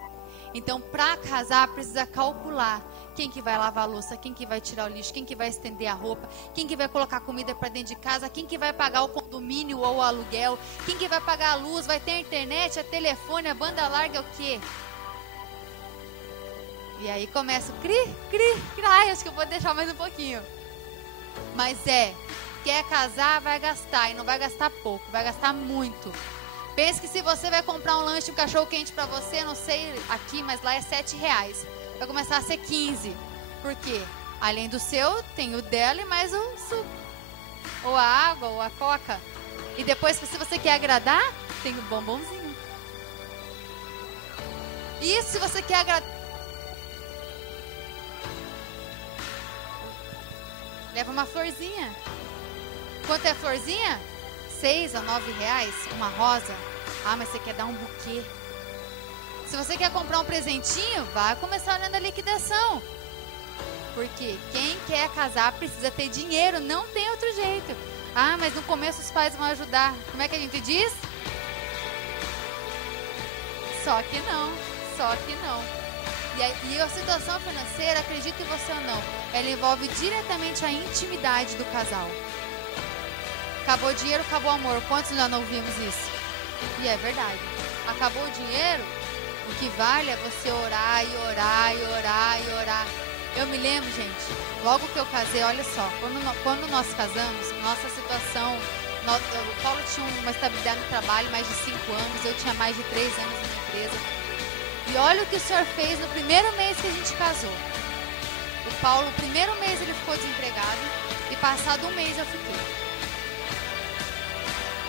Então, para casar, precisa calcular quem que vai lavar a louça, quem que vai tirar o lixo, quem que vai estender a roupa, quem que vai colocar comida para dentro de casa, quem que vai pagar o condomínio ou o aluguel, quem que vai pagar a luz, vai ter a internet, a telefone, a banda larga, o quê? E aí começa o cri, cri, cri. Ai, acho que eu vou deixar mais um pouquinho. Mas quer casar, vai gastar, e não vai gastar pouco, vai gastar muito. Pense que se você vai comprar um lanche, um cachorro quente para você, não sei aqui, mas lá é R$7. Vai começar a ser 15. Por quê? Além do seu, tem o dela e mais o suco. Ou a água, ou a coca. E depois, se você quer agradar, tem o bombonzinho. E se você quer agradar... Leva uma florzinha. Quanto é a florzinha? R$6 a R$9, uma rosa. Ah, mas você quer dar um buquê. Se você quer comprar um presentinho, vai começar olhando a liquidação. Porque quem quer casar precisa ter dinheiro, não tem outro jeito. Ah, mas no começo os pais vão ajudar. Como é que a gente diz? Só que não, só que não. E a situação financeira, acredite você ou não, ela envolve diretamente a intimidade do casal. Acabou o dinheiro, acabou o amor. Quantos já não ouvimos isso? E é verdade. Acabou o dinheiro, o que vale é você orar e orar e orar e orar. Eu me lembro, gente, logo que eu casei, olha só, quando nós casamos, nossa situação, o Paulo tinha uma estabilidade no trabalho, mais de 5 anos, eu tinha mais de 3 anos na empresa. E olha o que o Senhor fez no primeiro mês que a gente casou. O Paulo, o primeiro mês ele ficou desempregado e passado um mês eu fiquei.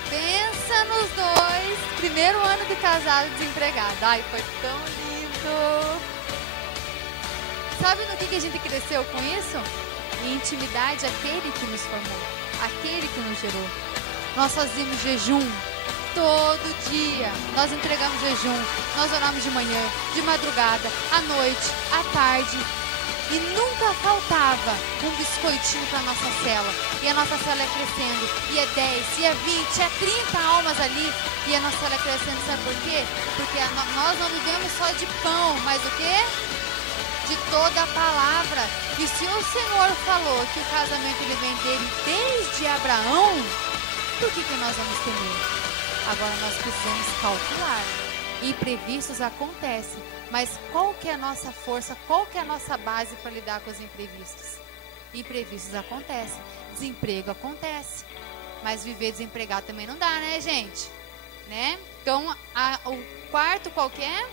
Pensa nos dois, primeiro ano de casado desempregado. Ai, foi tão lindo. Sabe no que a gente cresceu com isso? Em intimidade, aquele que nos formou, aquele que nos gerou. Nós fazíamos jejum todo dia. Nós entregamos jejum, nós oramos de manhã, de madrugada, à noite, à tarde. E nunca faltava um biscoitinho para a nossa célula. E a nossa célula é crescendo. E é 10, e é 20, é 30 almas ali. E a nossa célula é crescendo. Sabe por quê? Porque nós não vivemos só de pão, mas o quê? De toda a palavra. E se o Senhor falou que o casamento ele vem dele desde Abraão, por que nós vamos temer? Agora nós precisamos calcular. Imprevistos acontecem, mas qual que é a nossa força, qual que é a nossa base para lidar com os imprevistos? Imprevistos acontecem, desemprego acontece, mas viver desempregado também não dá, né, gente? Né? Então, o quarto qual que é?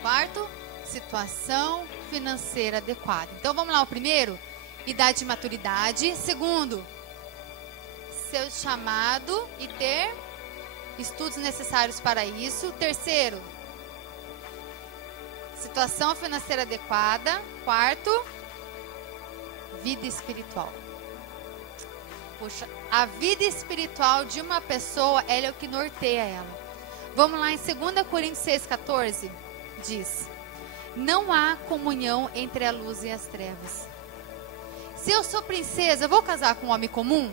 Quarto, situação financeira adequada. Então, vamos lá, o primeiro, idade de maturidade. Segundo, seu chamado e ter estudos necessários para isso. Terceiro, situação financeira adequada. Quarto, vida espiritual. Poxa, a vida espiritual de uma pessoa, ela é o que norteia ela. Vamos lá em 2 Coríntios 6,14, diz: não há comunhão entre a luz e as trevas. Se eu sou princesa, eu vou casar com um homem comum?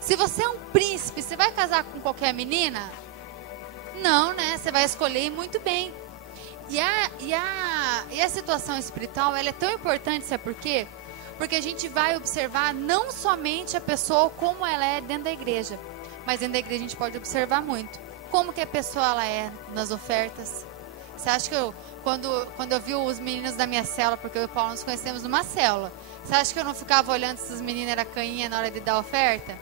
Se você é um príncipe, você vai casar com qualquer menina? Não, né? Você vai escolher muito bem. E a situação espiritual, ela é tão importante, sabe por quê? Porque a gente vai observar não somente a pessoa como ela é dentro da igreja, mas dentro da igreja a gente pode observar muito. Como que a pessoa ela é nas ofertas. Você acha que quando eu vi os meninos da minha célula, porque eu e o Paulo nos conhecemos numa célula, você acha que eu não ficava olhando se os meninos eram cainha na hora de dar oferta?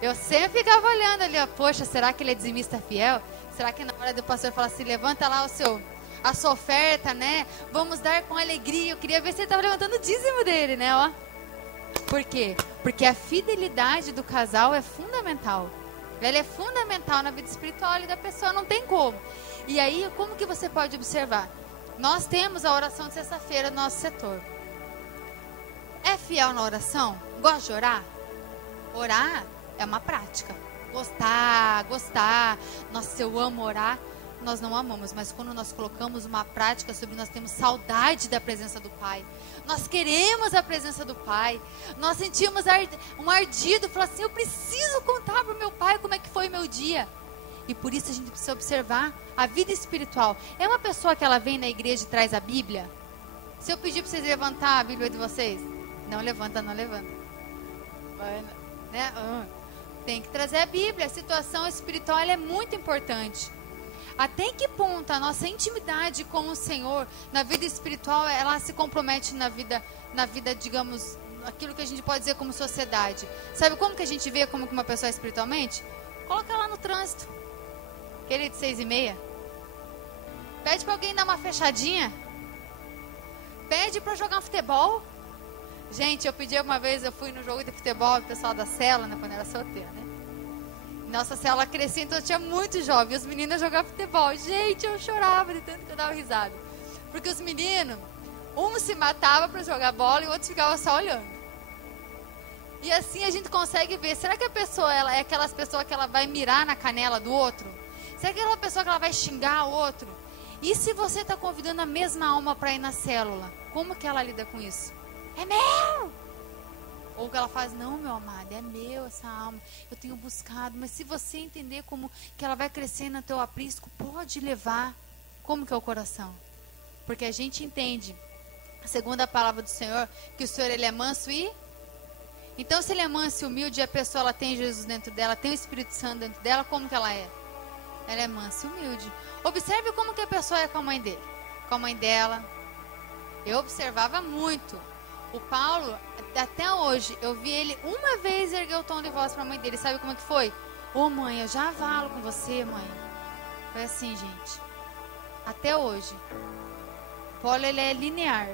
Eu sempre ficava olhando ali, ó, poxa, será que ele é dizimista fiel? Será que na hora do pastor falar assim, levanta lá a sua oferta, né? Vamos dar com alegria. Eu queria ver se ele estava levantando o dízimo dele, né? Ó. Por quê? Porque a fidelidade do casal é fundamental. Ela é fundamental na vida espiritual ali da pessoa, não tem como. E aí, como que você pode observar? Nós temos a oração de sexta-feira no nosso setor. É fiel na oração? Gosta de orar? Orar é uma prática. Gostar. Nossa, eu amo orar. Nós não amamos, mas quando nós colocamos uma prática sobre, nós temos saudade da presença do Pai. Nós queremos a presença do Pai. Nós sentimos um ardido, falar assim, eu preciso contar para o meu Pai como é que foi o meu dia. E por isso a gente precisa observar a vida espiritual. É uma pessoa que ela vem na igreja e traz a Bíblia? Se eu pedir para vocês levantar a Bíblia de vocês, não levanta. Vai, né? Tem que trazer a Bíblia. A situação espiritual ela é muito importante. Até que ponto a nossa intimidade com o Senhor, na vida espiritual, ela se compromete na vida, digamos, aquilo que a gente pode dizer como sociedade. Sabe como que a gente vê como uma pessoa espiritualmente? Coloca lá no trânsito. Aquele de 6h30. Pede para alguém dar uma fechadinha. Pede para jogar um futebol. Gente, eu pedi uma vez, eu fui no jogo de futebol, o pessoal da célula, né, quando era solteira, né? Nossa célula crescia, então eu tinha muito jovem. Os meninos jogavam futebol. Gente, eu chorava de tanto que eu dava risada. Porque os meninos, um se matava para jogar bola e o outro ficava só olhando. E assim a gente consegue ver, será que a pessoa ela é aquelas pessoas que ela vai mirar na canela do outro? Será que é aquela pessoa que ela vai xingar o outro? E se você está convidando a mesma alma para ir na célula, como que ela lida com isso? É meu! Ou que ela faz, não, meu amado, é meu essa alma, eu tenho buscado. Mas se você entender como que ela vai crescer no teu aprisco, pode levar. Como que é o coração? Porque a gente entende, segundo a palavra do Senhor, que o Senhor ele é manso e... Então se ele é manso e humilde, a pessoa ela tem Jesus dentro dela, tem o Espírito Santo dentro dela, como que ela é? Ela é mansa e humilde. Observe como que a pessoa é com a mãe dele, com a mãe dela. Eu observava muito. O Paulo, até hoje, eu vi ele uma vez erguer o tom de voz para a mãe dele. Sabe como é que foi? Ô mãe, eu já falo com você, mãe. Foi assim, gente. Até hoje. Paulo, ele é linear.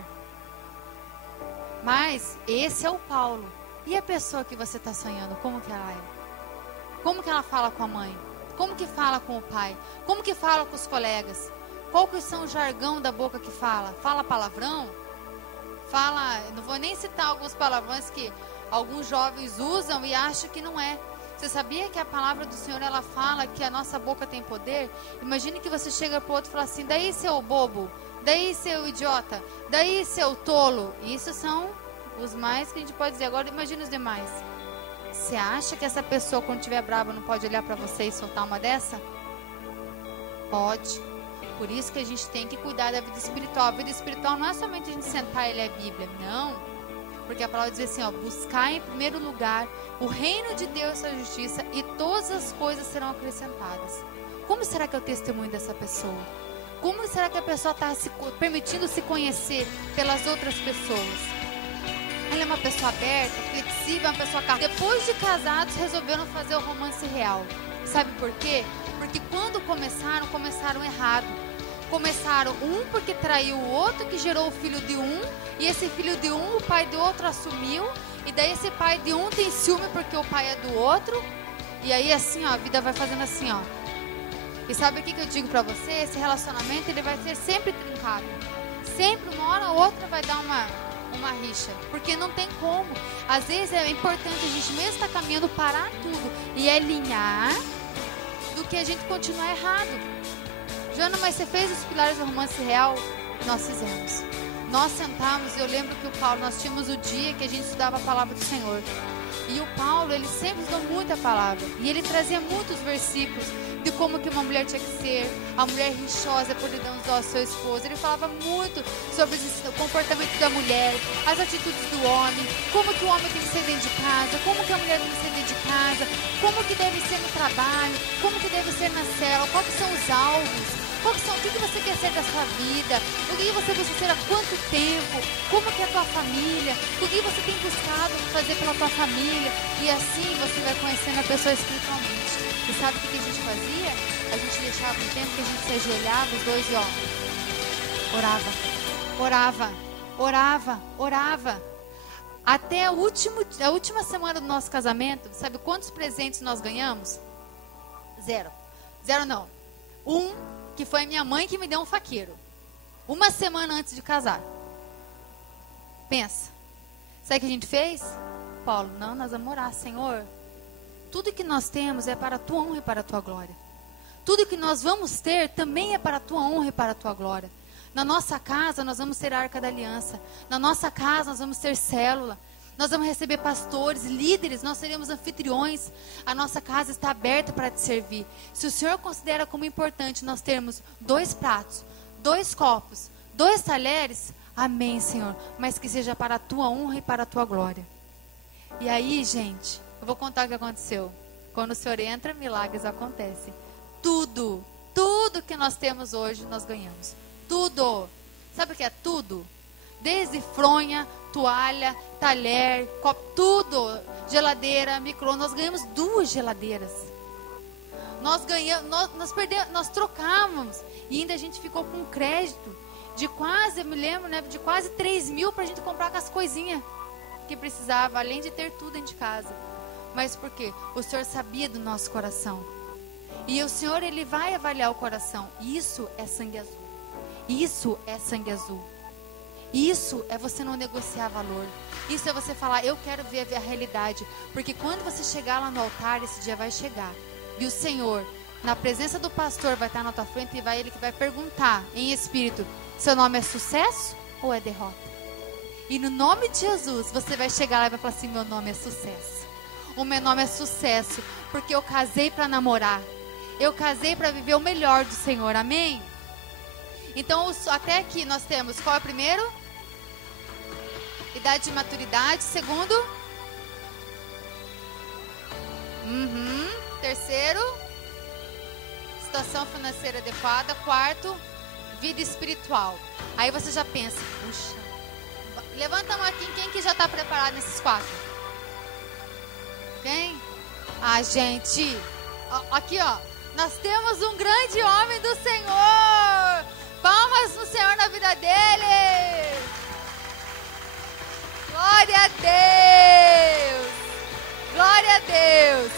Mas esse é o Paulo. E a pessoa que você está sonhando, como que ela é? Como que ela fala com a mãe? Como que fala com o pai? Como que fala com os colegas? qual que são o jargão da boca que fala? Fala palavrão? Fala, não vou nem citar alguns palavrões que alguns jovens usam e acham que não é. Você sabia que a palavra do Senhor, ela fala que a nossa boca tem poder? Imagine que você chega para o outro e fala assim, daí seu bobo, daí seu idiota, daí seu tolo. Isso são os mais que a gente pode dizer. Agora imagine os demais. Você acha que essa pessoa, quando estiver brava, não pode olhar para você e soltar uma dessa? Pode. Por isso que a gente tem que cuidar da vida espiritual. A vida espiritual não é somente a gente sentar e ler a Bíblia. Não. Porque a palavra diz assim, ó, buscar em primeiro lugar o reino de Deus e sua justiça, e todas as coisas serão acrescentadas. Como será que é o testemunho dessa pessoa? Como será que a pessoa está se permitindo se conhecer pelas outras pessoas? Ela é uma pessoa aberta, flexível, uma pessoa calma. Depois de casados, resolveram fazer o romance real. Sabe por quê? Porque quando começaram errado. Começaram um porque traiu o outro, que gerou o filho de um, e esse filho de um, o pai do outro assumiu, e daí esse pai de um tem ciúme porque o pai é do outro, e aí assim, ó, a vida vai fazendo assim, ó. E sabe o que eu digo pra você? Esse relacionamento, ele vai ser sempre trincado. Sempre, uma hora ou outra, vai dar uma rixa, porque não tem como. Às vezes é importante a gente mesmo estar caminhando, parar tudo e alinhar do que a gente continuar errado. Jana, mas você fez os pilares do romance real? Nós fizemos. Nós sentamos, eu lembro que o Paulo, nós tínhamos o dia que a gente estudava a palavra do Senhor. E o Paulo, ele sempre estudou muita palavra. E ele trazia muitos versículos de como que uma mulher tinha que ser, a mulher rixosa por dar ao seu esposo. Ele falava muito sobre o comportamento da mulher, as atitudes do homem, como que o homem tem que ser dentro de casa, como que a mulher tem que ser dentro de casa, como que deve ser no trabalho, como que deve ser na célula, quais são os alvos. O que você quer ser da sua vida? O que você busca ser há quanto tempo? Como que é a tua família? O que você tem buscado fazer pela tua família? E assim você vai conhecendo a pessoa espiritualmente. E sabe o que a gente fazia? A gente deixava um tempo que a gente se ajoelhava, os dois, e ó, orava. Até a última semana do nosso casamento, sabe quantos presentes nós ganhamos? Zero não. Que foi a minha mãe que me deu um faqueiro. Uma semana antes de casar. Pensa. Sabe o que a gente fez? Paulo, não, nós vamos orar. Senhor, tudo que nós temos é para a tua honra e para a tua glória. Tudo que nós vamos ter também é para a tua honra e para a tua glória. Na nossa casa nós vamos ter a Arca da Aliança. Na nossa casa nós vamos ter célula. Nós vamos receber pastores, líderes, nós seremos anfitriões. A nossa casa está aberta para te servir. Se o Senhor considera como importante nós termos 2 pratos, 2 copos, 2 talheres, amém, Senhor. Mas que seja para a tua honra e para a tua glória. E aí, gente, eu vou contar o que aconteceu. Quando o Senhor entra, milagres acontecem. Tudo que nós temos hoje, nós ganhamos. Tudo. Sabe o que é tudo? Desde fronha, toalha, talher, copo, tudo, geladeira, micro-ondas. Nós ganhamos 2 geladeiras. Nós ganhamos, nós trocávamos. E ainda a gente ficou com crédito de quase, eu me lembro, né, de quase 3 mil para a gente comprar com as coisinhas que precisava, além de ter tudo dentro de casa. Mas por quê? O Senhor sabia do nosso coração. E o Senhor, Ele vai avaliar o coração. Isso é sangue azul. Isso é sangue azul. Isso é você não negociar valor. Isso é você falar, eu quero ver a realidade. Porque quando você chegar lá no altar, esse dia vai chegar. E o Senhor, na presença do pastor, vai estar na tua frente e ele que vai perguntar em espírito, seu nome é sucesso ou é derrota? E no nome de Jesus, você vai chegar lá e vai falar assim, meu nome é sucesso. O meu nome é sucesso, porque eu casei para namorar. Eu casei para viver o melhor do Senhor, amém? Então, até aqui nós temos, qual é o primeiro? Idade de maturidade. Segundo? Terceiro? Situação financeira adequada. Quarto? Vida espiritual. Aí você já pensa, puxa, levanta a mão aqui, quem que já está preparado nesses 4? Quem? Ah, gente, aqui ó, nós temos um grande homem do Senhor. Palmas no Senhor na vida dele. Glória a Deus. Glória a Deus.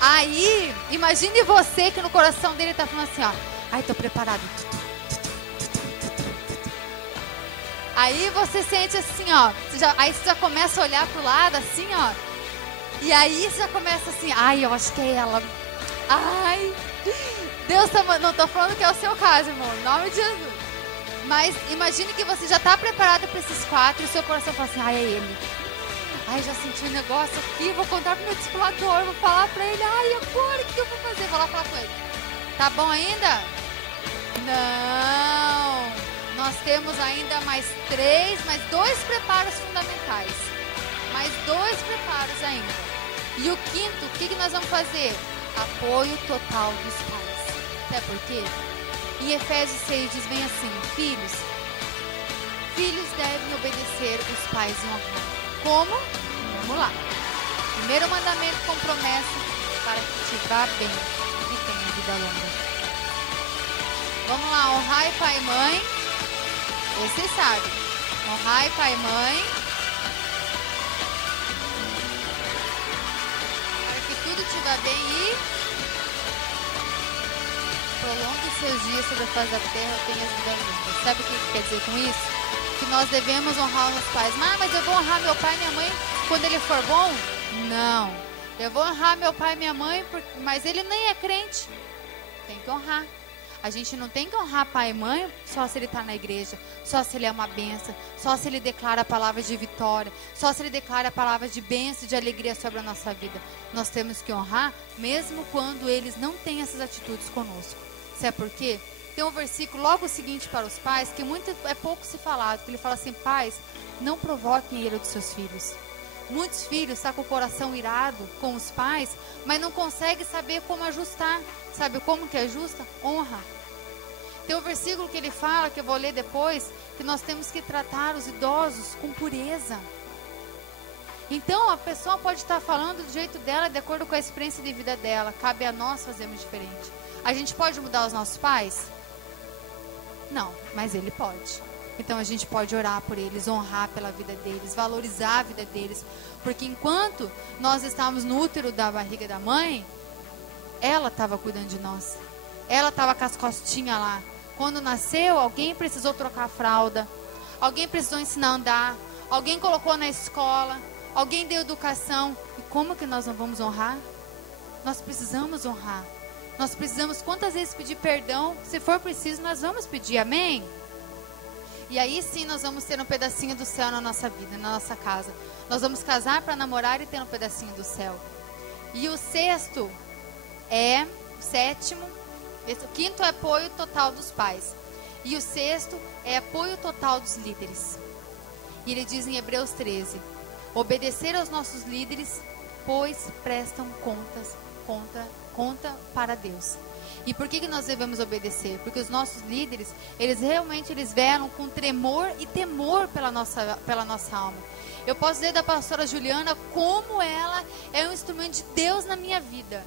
Aí, imagine você que no coração dele está falando assim, ó, ai, tô preparado. Aí você sente assim, ó. Aí você já começa a olhar pro lado, assim, ó. E aí você já começa assim, ai, eu acho que é ela. Ai, Deus tá, não tô falando que é o seu caso, irmão, em nome de Jesus. Mas imagine que você já tá preparado para esses 4 e o seu coração fala assim, ai, é ele. Ai, já senti um negócio aqui, vou contar pro meu discipulador, vou falar pra ele, ai, agora o que eu vou fazer? Vou lá falar com ele. Tá bom ainda? Não. Nós temos ainda mais 2 preparos fundamentais. Mais 2 preparos ainda. E o quinto, o que nós vamos fazer? Apoio total dos pais. Sabe por quê? Em Efésios 6 diz bem assim, filhos devem obedecer os pais e honrar. Como? Vamos lá. Primeiro mandamento com promessa para que te vá bem e tenha vida longa. Vamos lá, honrai pai e mãe. Você sabe. Honrai pai e mãe. Para que tudo te vá bem e prolongue os seus dias sobre a face da terra e tenha vida longa. Sabe o que quer dizer com isso? Que nós devemos honrar os nossos pais. Mas eu vou honrar meu pai e minha mãe quando ele for bom? Não. Eu vou honrar meu pai e minha mãe, mas ele nem é crente. Tem que honrar. A gente não tem que honrar pai e mãe só se ele está na igreja, só se ele é uma bênção, só se ele declara a palavra de vitória, só se ele declara a palavra de bênção e de alegria sobre a nossa vida. Nós temos que honrar mesmo quando eles não têm essas atitudes conosco. Sabe por quê? Tem um versículo logo seguinte para os pais, que é pouco se falado, que ele fala assim, pais, não provoquem a ira dos seus filhos. Muitos filhos estão com o coração irado com os pais, mas não conseguem saber como ajustar. Sabe como que ajusta? Honra. Tem um versículo que ele fala, que eu vou ler depois, que nós temos que tratar os idosos com pureza. Então a pessoa pode estar falando do jeito dela, de acordo com a experiência de vida dela. Cabe a nós fazermos diferente. A gente pode mudar os nossos pais? Não, mas ele pode. Então a gente pode orar por eles, honrar pela vida deles, valorizar a vida deles. Porque enquanto nós estávamos no útero da barriga da mãe, ela estava cuidando de nós. Ela estava com as costinhas lá. Quando nasceu, alguém precisou trocar a fralda. Alguém precisou ensinar a andar. Alguém colocou na escola. Alguém deu educação. E como que nós não vamos honrar? Nós precisamos honrar. Nós precisamos quantas vezes pedir perdão. Se for preciso, nós vamos pedir. Amém? E aí sim nós vamos ter um pedacinho do céu na nossa vida, na nossa casa. Nós vamos casar para namorar e ter um pedacinho do céu. E o sétimo, o quinto é apoio total dos pais. E o sexto é apoio total dos líderes. E ele diz em Hebreus 13, obedecer aos nossos líderes, pois prestam conta para Deus. E por que nós devemos obedecer? Porque os nossos líderes, eles velam com tremor e temor pela nossa alma. Eu posso dizer da pastora Juliana como ela é um instrumento de Deus na minha vida.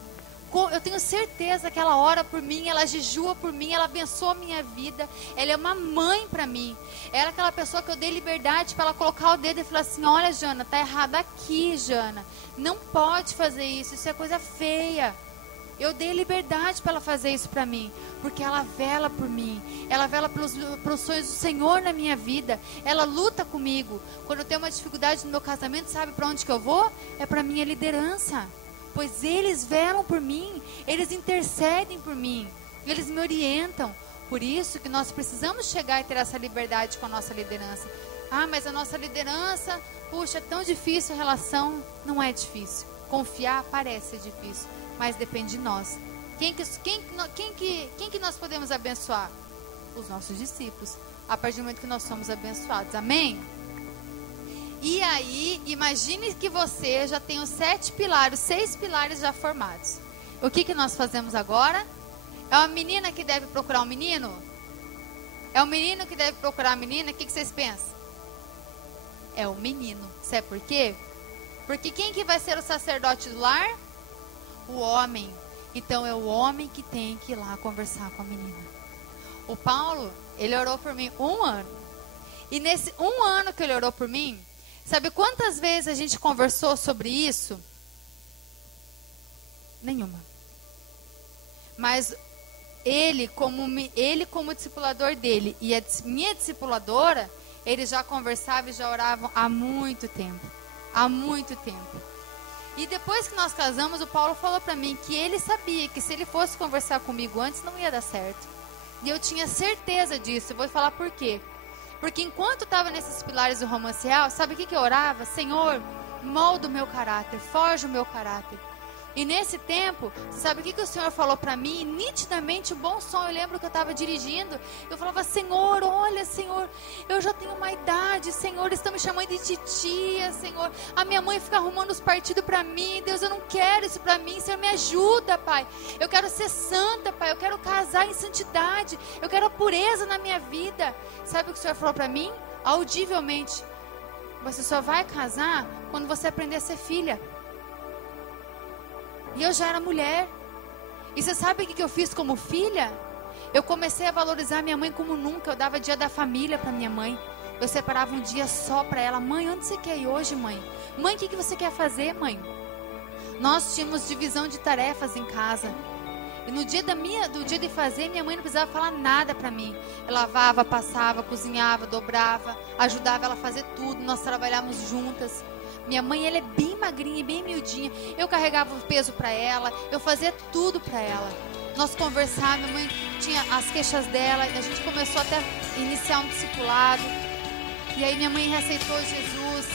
Eu tenho certeza que ela ora por mim, ela jejua por mim, ela abençoa a minha vida. Ela é uma mãe para mim. Ela é aquela pessoa que eu dei liberdade para ela colocar o dedo e falar assim, olha Jana, tá errado aqui, Jana. Não pode fazer isso, isso é coisa feia. Eu dei liberdade para ela fazer isso para mim, porque ela vela por mim, ela vela pelos sonhos do Senhor na minha vida, ela luta comigo. Quando eu tenho uma dificuldade no meu casamento, sabe para onde que eu vou? É para minha liderança, pois eles velam por mim, eles intercedem por mim, eles me orientam. Por isso que nós precisamos chegar e ter essa liberdade com a nossa liderança. Ah, mas a nossa liderança, puxa, é tão difícil a relação. Não é difícil, confiar parece difícil, mas depende de nós. Quem que nós podemos abençoar? Os nossos discípulos, a partir do momento que nós somos abençoados, amém? E aí, imagine que você já tem os 6 pilares já formados. O que nós fazemos agora? É uma menina que deve procurar um menino? É um menino que deve procurar a menina? O que vocês pensam? É o menino. Sabe por quê? Porque quem que vai ser o sacerdote do lar? O homem. Então é o homem que tem que ir lá conversar com a menina. O Paulo, ele orou por mim 1 ano. E nesse 1 ano que ele orou por mim, sabe quantas vezes a gente conversou sobre isso? Nenhuma. Mas ele como discipulador dele e a minha discipuladora, Eles já conversavam e já oravam há muito tempo. Há muito tempo. E depois que nós casamos, o Paulo falou para mim que ele sabia que se ele fosse conversar comigo antes, não ia dar certo. E eu tinha certeza disso. Eu vou falar por quê. Porque enquanto estava nesses pilares do romance real, sabe o que eu orava? Senhor, molda o meu caráter, forja o meu caráter. E nesse tempo, sabe o que o Senhor falou para mim? Nitidamente, um bom som. Eu lembro que eu estava dirigindo. Eu falava, Senhor, olha, Senhor, eu já tenho uma idade, Senhor, eles estão me chamando de titia, Senhor. A minha mãe fica arrumando os partidos para mim. Deus, eu não quero isso para mim. Senhor, me ajuda, Pai. Eu quero ser santa, Pai. Eu quero casar em santidade. Eu quero a pureza na minha vida. Sabe o que o Senhor falou para mim? Audivelmente. Você só vai casar quando você aprender a ser filha. E eu já era mulher. E você sabe o que eu fiz como filha? Eu comecei a valorizar minha mãe como nunca. Eu dava dia da família para minha mãe. Eu separava um dia só para ela. Mãe, onde você quer ir hoje, mãe? Mãe, o que você quer fazer, mãe? Nós tínhamos divisão de tarefas em casa. E no dia do dia de fazer, minha mãe não precisava falar nada para mim. Eu lavava, passava, cozinhava, dobrava, ajudava ela a fazer tudo. Nós trabalhávamos juntas. Minha mãe, ela é bem magrinha e bem miudinha. Eu carregava o peso para ela, eu fazia tudo para ela. Nós conversávamos, minha mãe tinha as queixas dela, a gente começou até a iniciar um discipulado. E aí minha mãe reaceitou Jesus.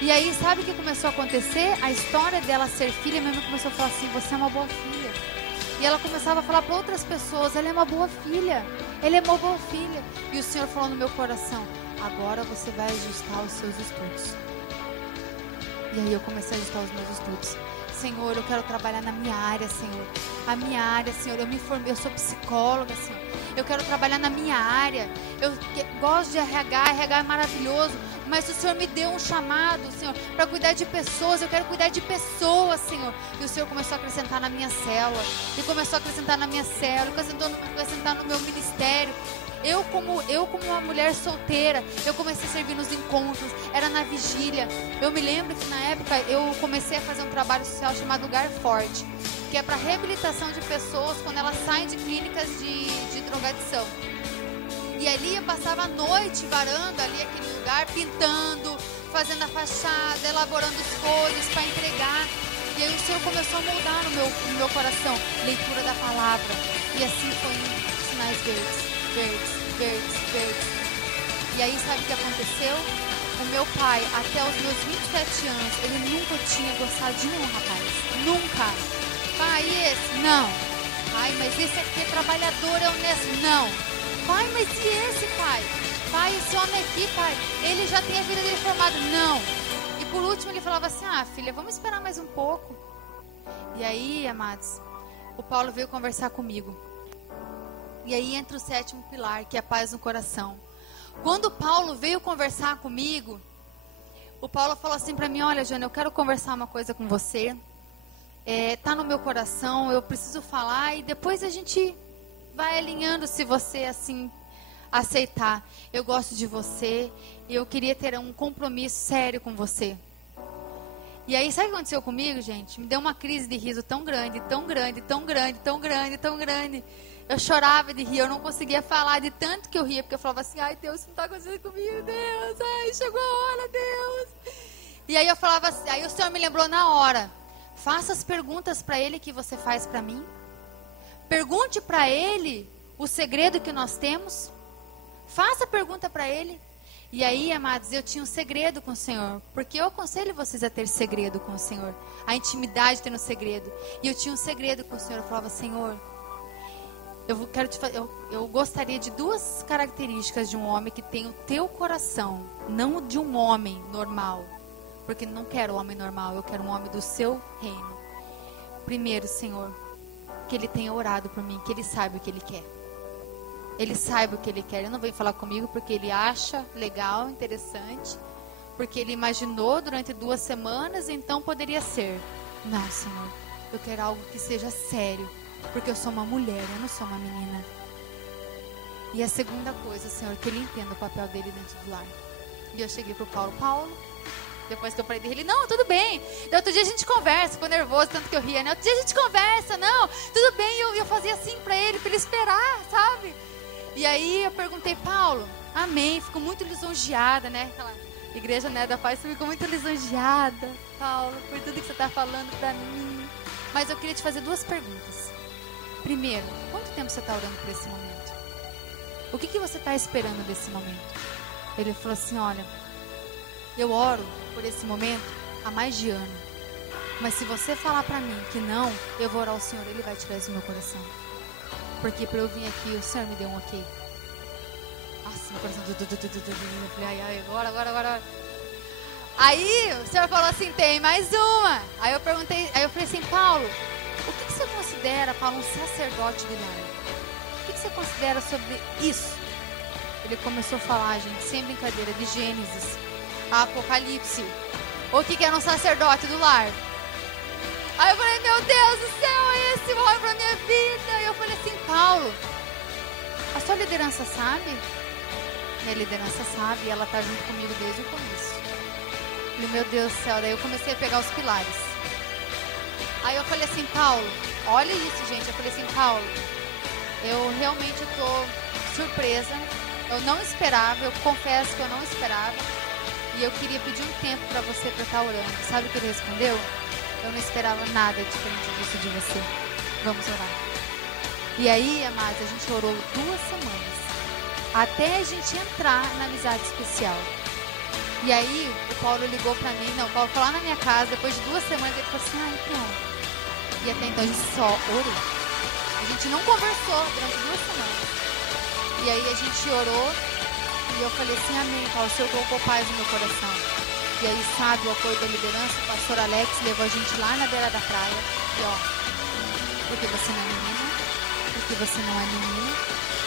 E aí, sabe o que começou a acontecer? A história dela ser filha, minha mãe começou a falar assim, você é uma boa filha. E ela começava a falar para outras pessoas, ela é uma boa filha, ela é uma boa filha. E o Senhor falou no meu coração, agora você vai ajustar os seus estudos. E aí eu comecei a ajustar os meus estudos. Senhor, eu quero trabalhar na minha área, Senhor. A minha área, Senhor, eu me formei, eu sou psicóloga, Senhor. Eu quero trabalhar na minha área. Eu gosto de RH é maravilhoso. Mas o Senhor me deu um chamado, Senhor, para cuidar de pessoas. Eu quero cuidar de pessoas, Senhor. E o Senhor começou a acrescentar na minha célula. E começou a acrescentar na minha célula. Acrescentar no meu ministério. Eu como uma mulher solteira, eu comecei a servir nos encontros, era na vigília. Eu me lembro que na época eu comecei a fazer um trabalho social chamado Lugar Forte, que é para reabilitação de pessoas quando elas saem de clínicas de drogadição. E ali eu passava a noite varando ali aquele lugar, pintando, fazendo a fachada, elaborando os folhos para entregar. E aí o Senhor começou a moldar no meu coração, leitura da palavra. E assim foi em sinais verdes. E aí sabe o que aconteceu? O meu pai, até os meus 27 anos, ele nunca tinha gostado de nenhum rapaz. Nunca. Pai, esse? Não. Pai, mas esse aqui é trabalhador, é honesto? Não. Pai, mas e esse, pai? Pai, esse homem aqui, pai, ele já tem a vida dele formada? Não. E por último ele falava assim, filha, vamos esperar mais um pouco. E aí, amados, o Paulo veio conversar comigo. E aí entra o 7º pilar, que é a paz no coração. Quando o Paulo veio conversar comigo, o Paulo falou assim para mim, olha, Jana, eu quero conversar uma coisa com você. Tá no meu coração, eu preciso falar e depois a gente vai alinhando se você assim aceitar. Eu gosto de você e eu queria ter um compromisso sério com você. E aí, sabe o que aconteceu comigo, gente? Me deu uma crise de riso tão grande, tão grande, tão grande, tão grande, tão grande. Eu chorava de rir, eu não conseguia falar de tanto que eu ria, porque eu falava assim, ai Deus, isso não está acontecendo comigo, Deus, ai, chegou a hora, Deus. E aí eu falava assim, aí o Senhor me lembrou na hora, faça as perguntas para Ele que você faz para mim. Pergunte para Ele o segredo que nós temos. Faça a pergunta para Ele. E aí, amados, eu tinha um segredo com o Senhor, porque eu aconselho vocês a ter segredo com o Senhor, a intimidade tendo segredo. E eu tinha um segredo com o Senhor, eu falava, Senhor, eu gostaria de 2 características de um homem que tem o teu coração, não de um homem normal, porque não quero um homem normal, eu quero um homem do seu reino. Primeiro, Senhor, que ele tenha orado por mim, que ele saiba o que ele quer. Ele saiba o que ele quer. Ele não vem falar comigo porque ele acha legal, interessante, porque ele imaginou durante 2 semanas, então poderia ser. Não, Senhor, eu quero algo que seja sério, porque eu sou uma mulher, eu não sou uma menina. E a segunda coisa, Senhor, que ele entenda o papel dele dentro do lar. E eu cheguei pro Paulo, depois que eu falei dele, ele, não, tudo bem. Outro dia a gente conversa, ficou nervoso, tanto que eu ria, né? Outro dia a gente conversa, não, tudo bem. Eu fazia assim pra ele esperar, sabe? E aí eu perguntei, Paulo, amém, fico muito lisonjeada, né? Aquela igreja, né, da paz, ficou muito lisonjeada, Paulo, por tudo que você está falando para mim. Mas eu queria te fazer 2 perguntas. Primeiro, quanto tempo você está orando por esse momento? O que você está esperando desse momento? Ele falou assim, olha, eu oro por esse momento há mais de ano. Mas se você falar para mim que não, eu vou orar ao Senhor, Ele vai tirar isso do meu coração. Porque para eu vir aqui, o Senhor me deu um ok. Nossa, meu coração... Eu falei, ai, agora. Aí o Senhor falou assim, tem mais uma. Aí eu falei assim, Paulo, o que você considera, Paulo, um sacerdote do lar? O que você considera sobre isso? Ele começou a falar, gente, sem brincadeira, de Gênesis, Apocalipse. O que era um sacerdote do lar? Aí eu falei, meu Deus do céu, esse homem pra minha vida. E eu falei assim, Paulo, a sua liderança sabe? Minha liderança sabe, ela tá junto comigo desde o começo. Eu falei, meu Deus do céu, daí eu comecei a pegar os pilares. Aí eu falei assim, Paulo, olha isso, gente. Eu falei assim, Paulo, eu realmente tô surpresa. Eu não esperava, eu confesso que eu não esperava. E eu queria pedir um tempo para você para estar orando. Sabe o que ele respondeu? Eu não esperava nada diferente disso de você. Vamos orar. E aí, amados, a gente orou 2 semanas. Até a gente entrar na amizade especial. E aí, o Paulo ligou pra mim. Não, o Paulo foi lá na minha casa. Depois de 2 semanas, ele falou assim, então. E até então a gente só orou. A gente não conversou durante 2 semanas. E aí a gente orou. E eu falei assim, amém, Paulo, o Senhor colocou paz no meu coração. E aí, sabe, o apoio da liderança, o pastor Alex levou a gente lá na beira da praia. E ó, porque você não é menina, porque você não é menino,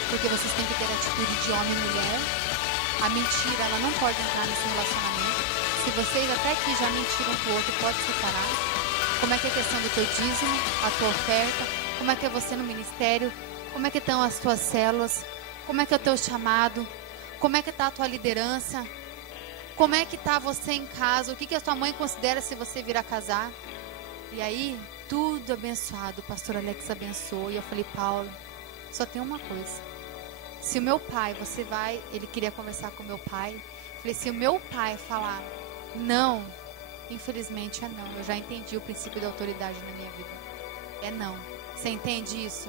porque vocês têm que ter atitude de homem e mulher. A mentira, ela não pode entrar nesse relacionamento. Se vocês até aqui já mentiram pro outro, pode separar. Como é que é a questão do teu dízimo, a tua oferta, como é que é você no ministério, como é que estão as tuas células, como é que é o teu chamado, como é que está a tua liderança, como é que está você em casa, o que a tua mãe considera se você vir a casar. E aí, tudo abençoado, o pastor Alex abençoou. E eu falei, Paulo, só tem uma coisa. Se o meu pai, você vai, ele queria conversar com o meu pai. Eu falei, se o meu pai falar não, infelizmente é não. Eu já entendi o princípio da autoridade na minha vida. É não. Você entende isso?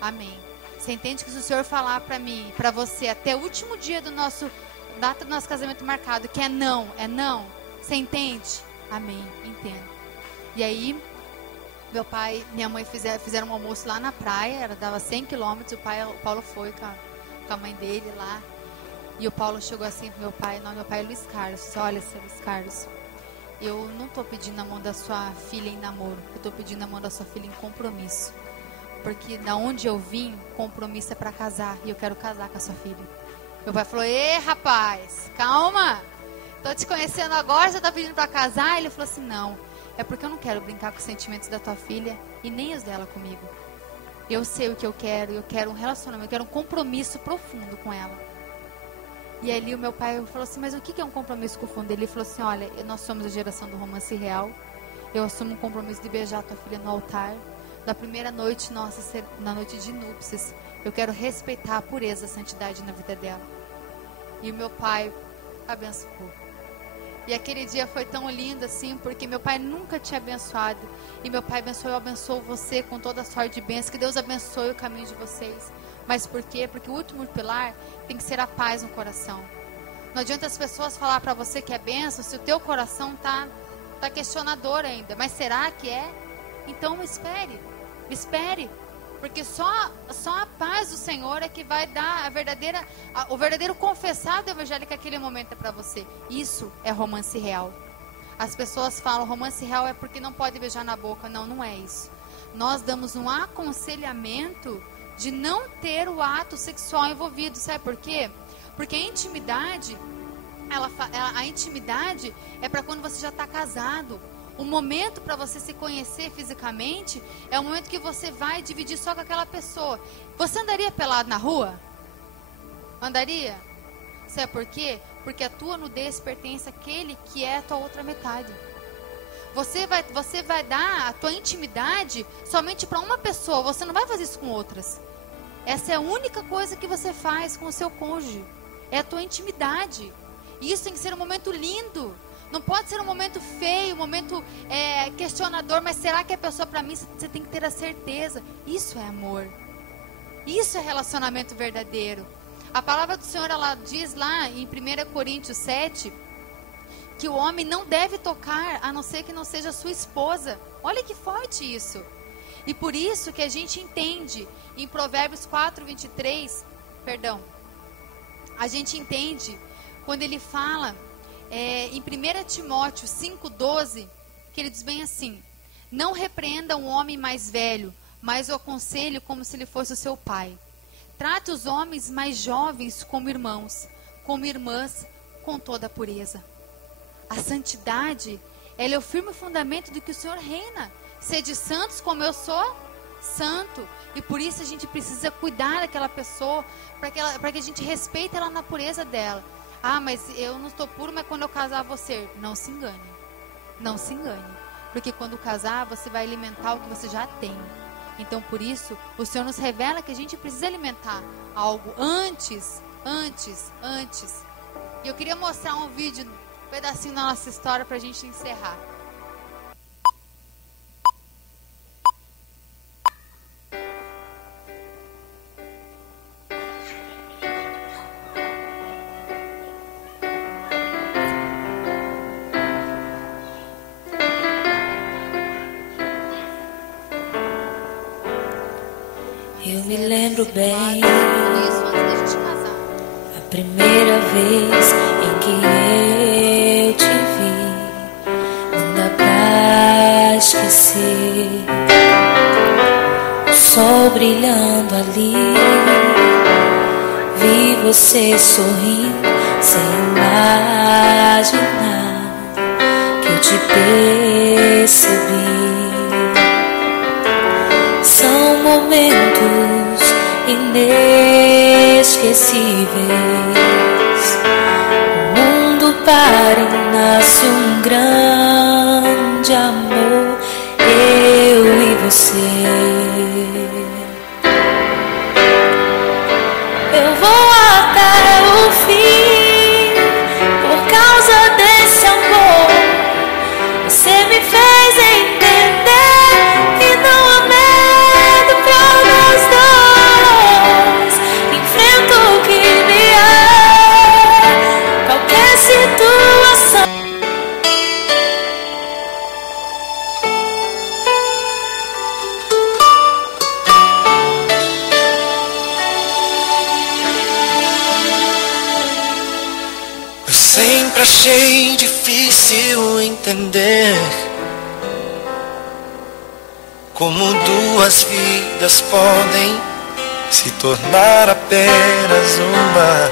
Amém. Você entende que se o Senhor falar para mim, para você, até o último dia do nosso data do nosso casamento marcado, que é não, você entende? Amém, entendo. E aí, meu pai e minha mãe fizeram um almoço lá na praia, dava 100 quilômetros, o Paulo foi com a mãe dele lá, e o Paulo chegou assim pro meu pai, meu pai é Luiz Carlos, disse, olha, seu Luiz Carlos, eu não estou pedindo a mão da sua filha em namoro, eu estou pedindo a mão da sua filha em compromisso. Porque da onde eu vim, compromisso é para casar. E eu quero casar com a sua filha. Meu pai falou, rapaz, calma. Tô te conhecendo agora, você tá pedindo para casar? Ele falou assim, não. É porque eu não quero brincar com os sentimentos da tua filha e nem os dela comigo. Eu sei o que eu quero um relacionamento, eu quero um compromisso profundo com ela. E ali o meu pai falou assim, mas o que é um compromisso profundo? Ele falou assim, olha, nós somos a geração do romance real. Eu assumo um compromisso de beijar a tua filha no altar. Na primeira noite nossa, na noite de núpcias, eu quero respeitar a pureza, a santidade na vida dela. E o meu pai abençoou. E aquele dia foi tão lindo assim, porque meu pai nunca tinha abençoado. E meu pai abençoou, eu abençoo você com toda a sorte de bênçãos. Que Deus abençoe o caminho de vocês. Mas por quê? Porque o último pilar tem que ser a paz no coração. Não adianta as pessoas falar para você que é bênção se o teu coração tá questionador ainda. Mas será que é? Então espere, porque só a paz do Senhor é que vai dar o verdadeiro confessar do evangelho que aquele momento é para você. Isso é romance real. As pessoas falam romance real é porque não pode beijar na boca. Não, não é isso. Nós damos um aconselhamento de não ter o ato sexual envolvido. Sabe por quê? Porque a intimidade, a intimidade é para quando você já está casado. O momento para você se conhecer fisicamente é o momento que você vai dividir só com aquela pessoa. Você andaria pelado na rua? Andaria? Sabe por quê? Porque a tua nudez pertence àquele que é a tua outra metade. Você vai dar a tua intimidade somente para uma pessoa. Você não vai fazer isso com outras. Essa é a única coisa que você faz com o seu cônjuge. é a tua intimidade. E isso tem que ser um momento lindo. Não pode ser um momento feio, um momento questionador. Mas será que é pessoa para mim? Você tem que ter a certeza. Isso é amor. Isso é relacionamento verdadeiro. A palavra do Senhor, ela diz lá em 1 Coríntios 7, que o homem não deve tocar, a não ser que não seja sua esposa. Olha que forte isso. E por isso que a gente entende, em Provérbios 4:23, a gente entende, quando ele fala, em 1 Timóteo 5:12, que ele diz bem assim: não repreenda um homem mais velho, mas o aconselhe como se ele fosse o seu pai. Trate os homens mais jovens como irmãos, como irmãs, com toda a pureza. A santidade, ela é o firme fundamento do que o Senhor reina. Sede santos como eu sou santo. E por isso a gente precisa cuidar daquela pessoa, para que a gente respeite ela na pureza dela. Ah, mas eu não estou puro, mas quando eu casar você... Não se engane. Não se engane. Porque quando casar, você vai alimentar o que você já tem. Então, por isso, o Senhor nos revela que a gente precisa alimentar algo antes. E eu queria mostrar um vídeo, um pedacinho da nossa história para a gente encerrar. Eu me lembro bem, Isso antes da gente casar. a primeira vez em que eu te vi, não dá pra esquecer. O sol brilhando ali, vi você sorrindo sem imaginar que eu te percebi. São momentos inesquecíveis. O mundo para e nasce um grande amor, eu e você. Eu vou até o fim por causa desse amor. Você me fez entender que não há medo pra nós dois. Enfrento o que vier, qualquer situação. Eu sempre achei difícil entender como duas vidas podem se tornar apenas uma.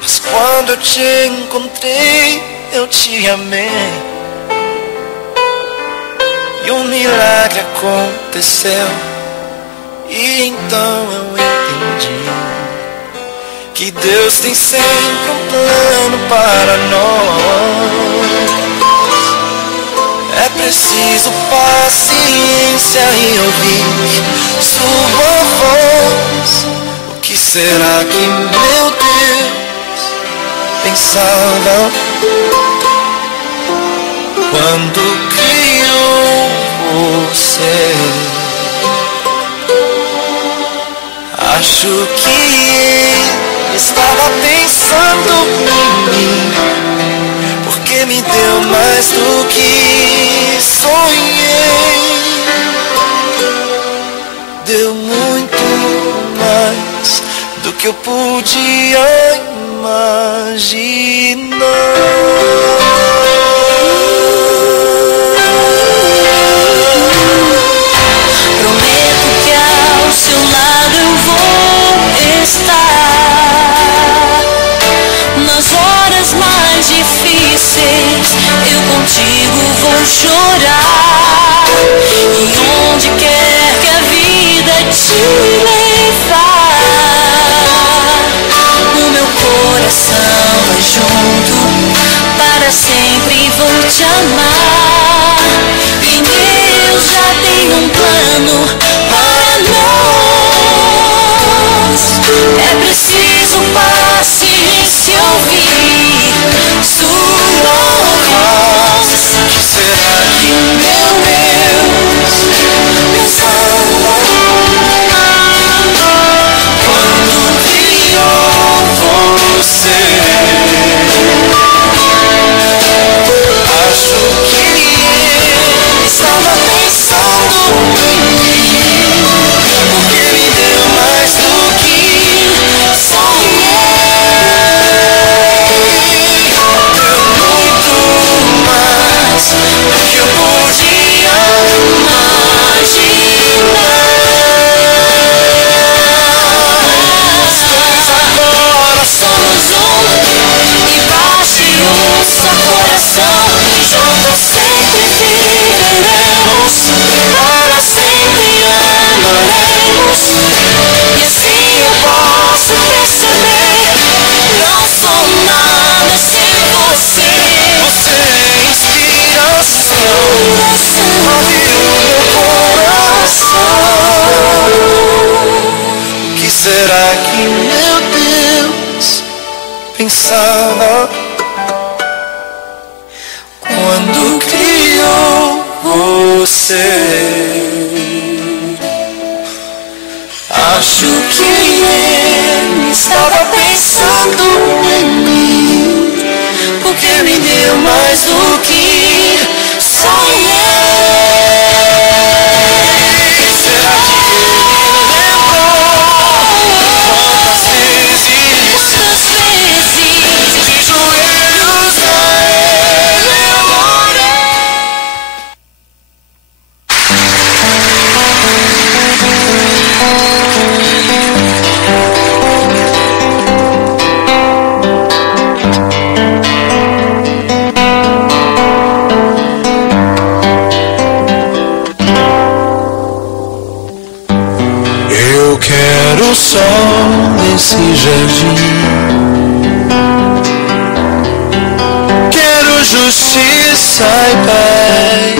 Mas quando eu te encontrei, eu te amei. E um milagre aconteceu. E então eu entendi que Deus tem sempre um plano para nós. É preciso paciência e ouvir sua voz. O que será que meu Deus pensava quando criou você? Acho que ele estava pensando em mim, porque me deu mais do que sonhei. Deu muito mais do que eu podia imaginar. Prometo que ao seu lado eu vou estar. Nas horas mais difíceis, eu contigo vou chorar. E onde quer que a vida te levar, o meu coração vai junto, para sempre vou te amar. E Deus já tem um plano para nós. É preciso paciência pensava quando criou você. Acho que ele estava pensando em mim, porque me deu mais do que sonhei. Será que ele lembrou quantas vezes de joelhos a ele eu orei? Eu quero sol nesse jardim, quero justiça e paz,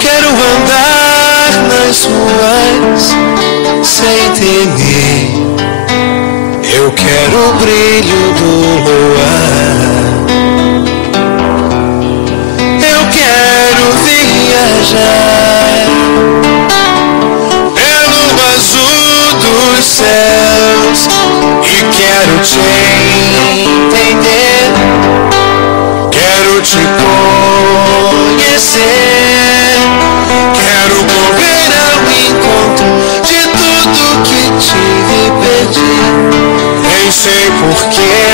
quero andar nas ruas sem temer. Eu quero o brilho do luar, eu quero viajar pelo azul dos céus e quero te entender, quero te conhecer, quero correr ao encontro de tudo que tive e perdi. Nem sei porquê,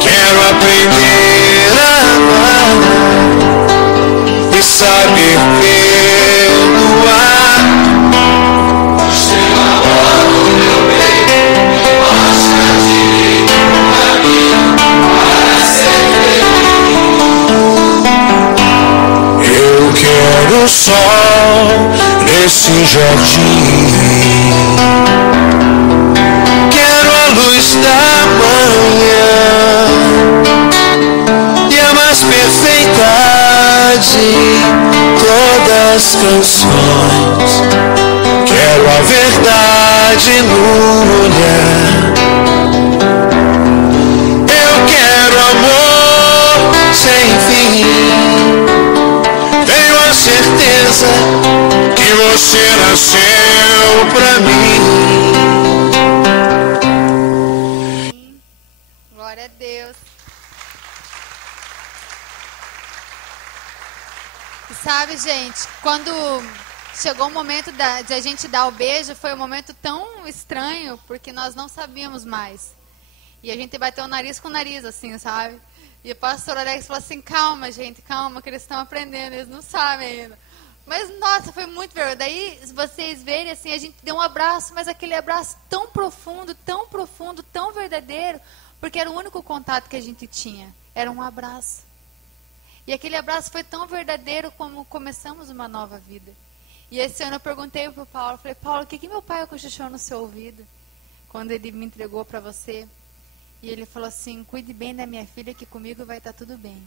quero aprender a amar e saber perdoar. Eu quero sol nesse jardim, quero a luz da manhã e a mais perfeita de todas as canções. Quero a verdade no olhar, eu quero amor sem fim. Tenho a certeza que você nasceu pra mim. Glória a Deus. E sabe, gente, quando chegou o momento de a gente dar o beijo, foi um momento tão estranho, porque nós não sabíamos mais. E a gente bateu o nariz com o nariz, assim, sabe? E o pastor Alex falou assim, calma, gente, calma, que eles estão aprendendo, eles não sabem ainda. Mas, nossa, foi muito vergonha. Daí, se vocês verem, assim, a gente deu um abraço, mas aquele abraço tão profundo, tão verdadeiro, porque era o único contato que a gente tinha. Era um abraço. E aquele abraço foi tão verdadeiro como começamos uma nova vida. E esse ano eu perguntei para o Paulo, falei, Paulo, o que meu pai cochichou no seu ouvido quando ele me entregou para você? E ele falou assim, cuide bem da minha filha que comigo vai estar tudo bem.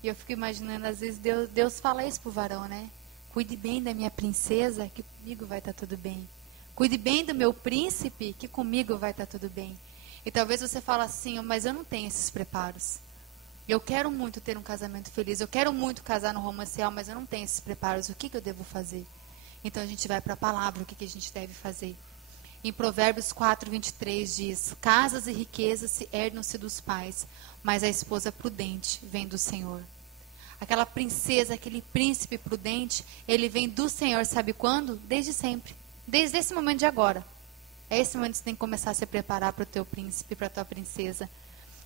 E eu fico imaginando, às vezes Deus fala isso pro varão, né? Cuide bem da minha princesa que comigo vai estar tudo bem. Cuide bem do meu príncipe que comigo vai estar tudo bem. E talvez você fale assim, mas eu não tenho esses preparos. Eu quero muito ter um casamento feliz, eu quero muito casar no romancial, mas eu não tenho esses preparos. O que eu devo fazer? Então a gente vai para a palavra, o que a gente deve fazer. Em Provérbios 4:23 diz, casas e riquezas se herdam-se dos pais, mas a esposa prudente vem do Senhor. Aquela princesa, aquele príncipe prudente, ele vem do Senhor, sabe quando? Desde sempre. Desde esse momento de agora. É esse momento que você tem que começar a se preparar para o teu príncipe, para a tua princesa.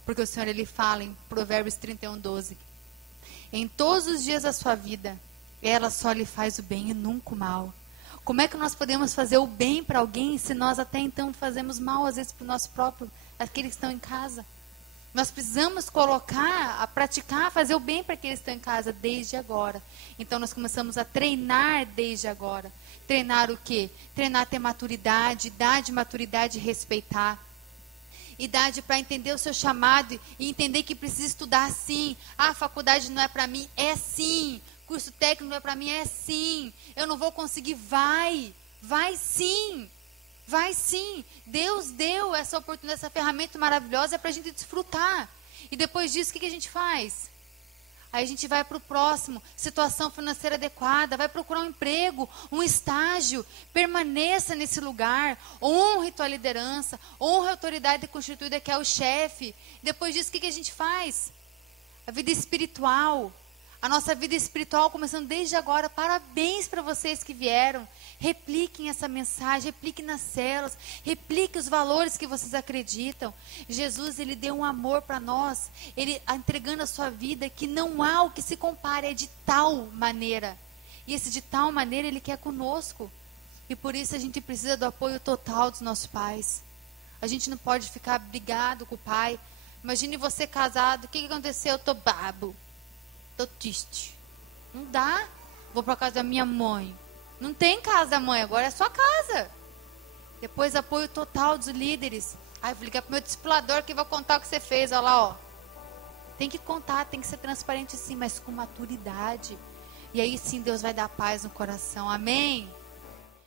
Porque o Senhor, ele fala em Provérbios 31:12. Em todos os dias da sua vida, ela só lhe faz o bem e nunca o mal. Como é que nós podemos fazer o bem para alguém se nós até então fazemos mal, às vezes, para o nosso próprio, aqueles que estão em casa? Nós precisamos colocar, a praticar, fazer o bem para aqueles que estão em casa desde agora. Então nós começamos a treinar desde agora. Treinar o quê? Treinar a ter maturidade, idade, maturidade e respeitar. Idade para entender o seu chamado e entender que precisa estudar sim. Ah, a faculdade não é para mim, é sim. Curso técnico não é para mim, é sim. Eu não vou conseguir, vai sim. Vai sim. Deus deu essa oportunidade, essa ferramenta maravilhosa para a gente desfrutar. E depois disso, o que a gente faz? Aí a gente vai para o próximo, situação financeira adequada, vai procurar um emprego, um estágio, permaneça nesse lugar, honre tua liderança, honre a autoridade constituída que é o chefe. Depois disso, o que a gente faz? A vida espiritual, a nossa vida espiritual começando desde agora. Parabéns para vocês que vieram. Repliquem essa mensagem, repliquem nas células, repliquem os valores que vocês acreditam. Jesus, ele deu um amor para nós, ele entregando a sua vida, que não há o que se compare, é de tal maneira. E esse de tal maneira ele quer conosco. E por isso a gente precisa do apoio total dos nossos pais. A gente não pode ficar brigado com o pai. Imagine você casado, o que aconteceu? Eu tô brabo, tô triste. Não dá. Vou para casa da minha mãe. Não tem casa da mãe, agora é sua casa. Depois apoio total dos líderes. Aí vou ligar pro meu discipulador que vai contar o que você fez, olha lá, ó. Tem que contar, tem que ser transparente sim, mas com maturidade. E aí sim Deus vai dar paz no coração, amém?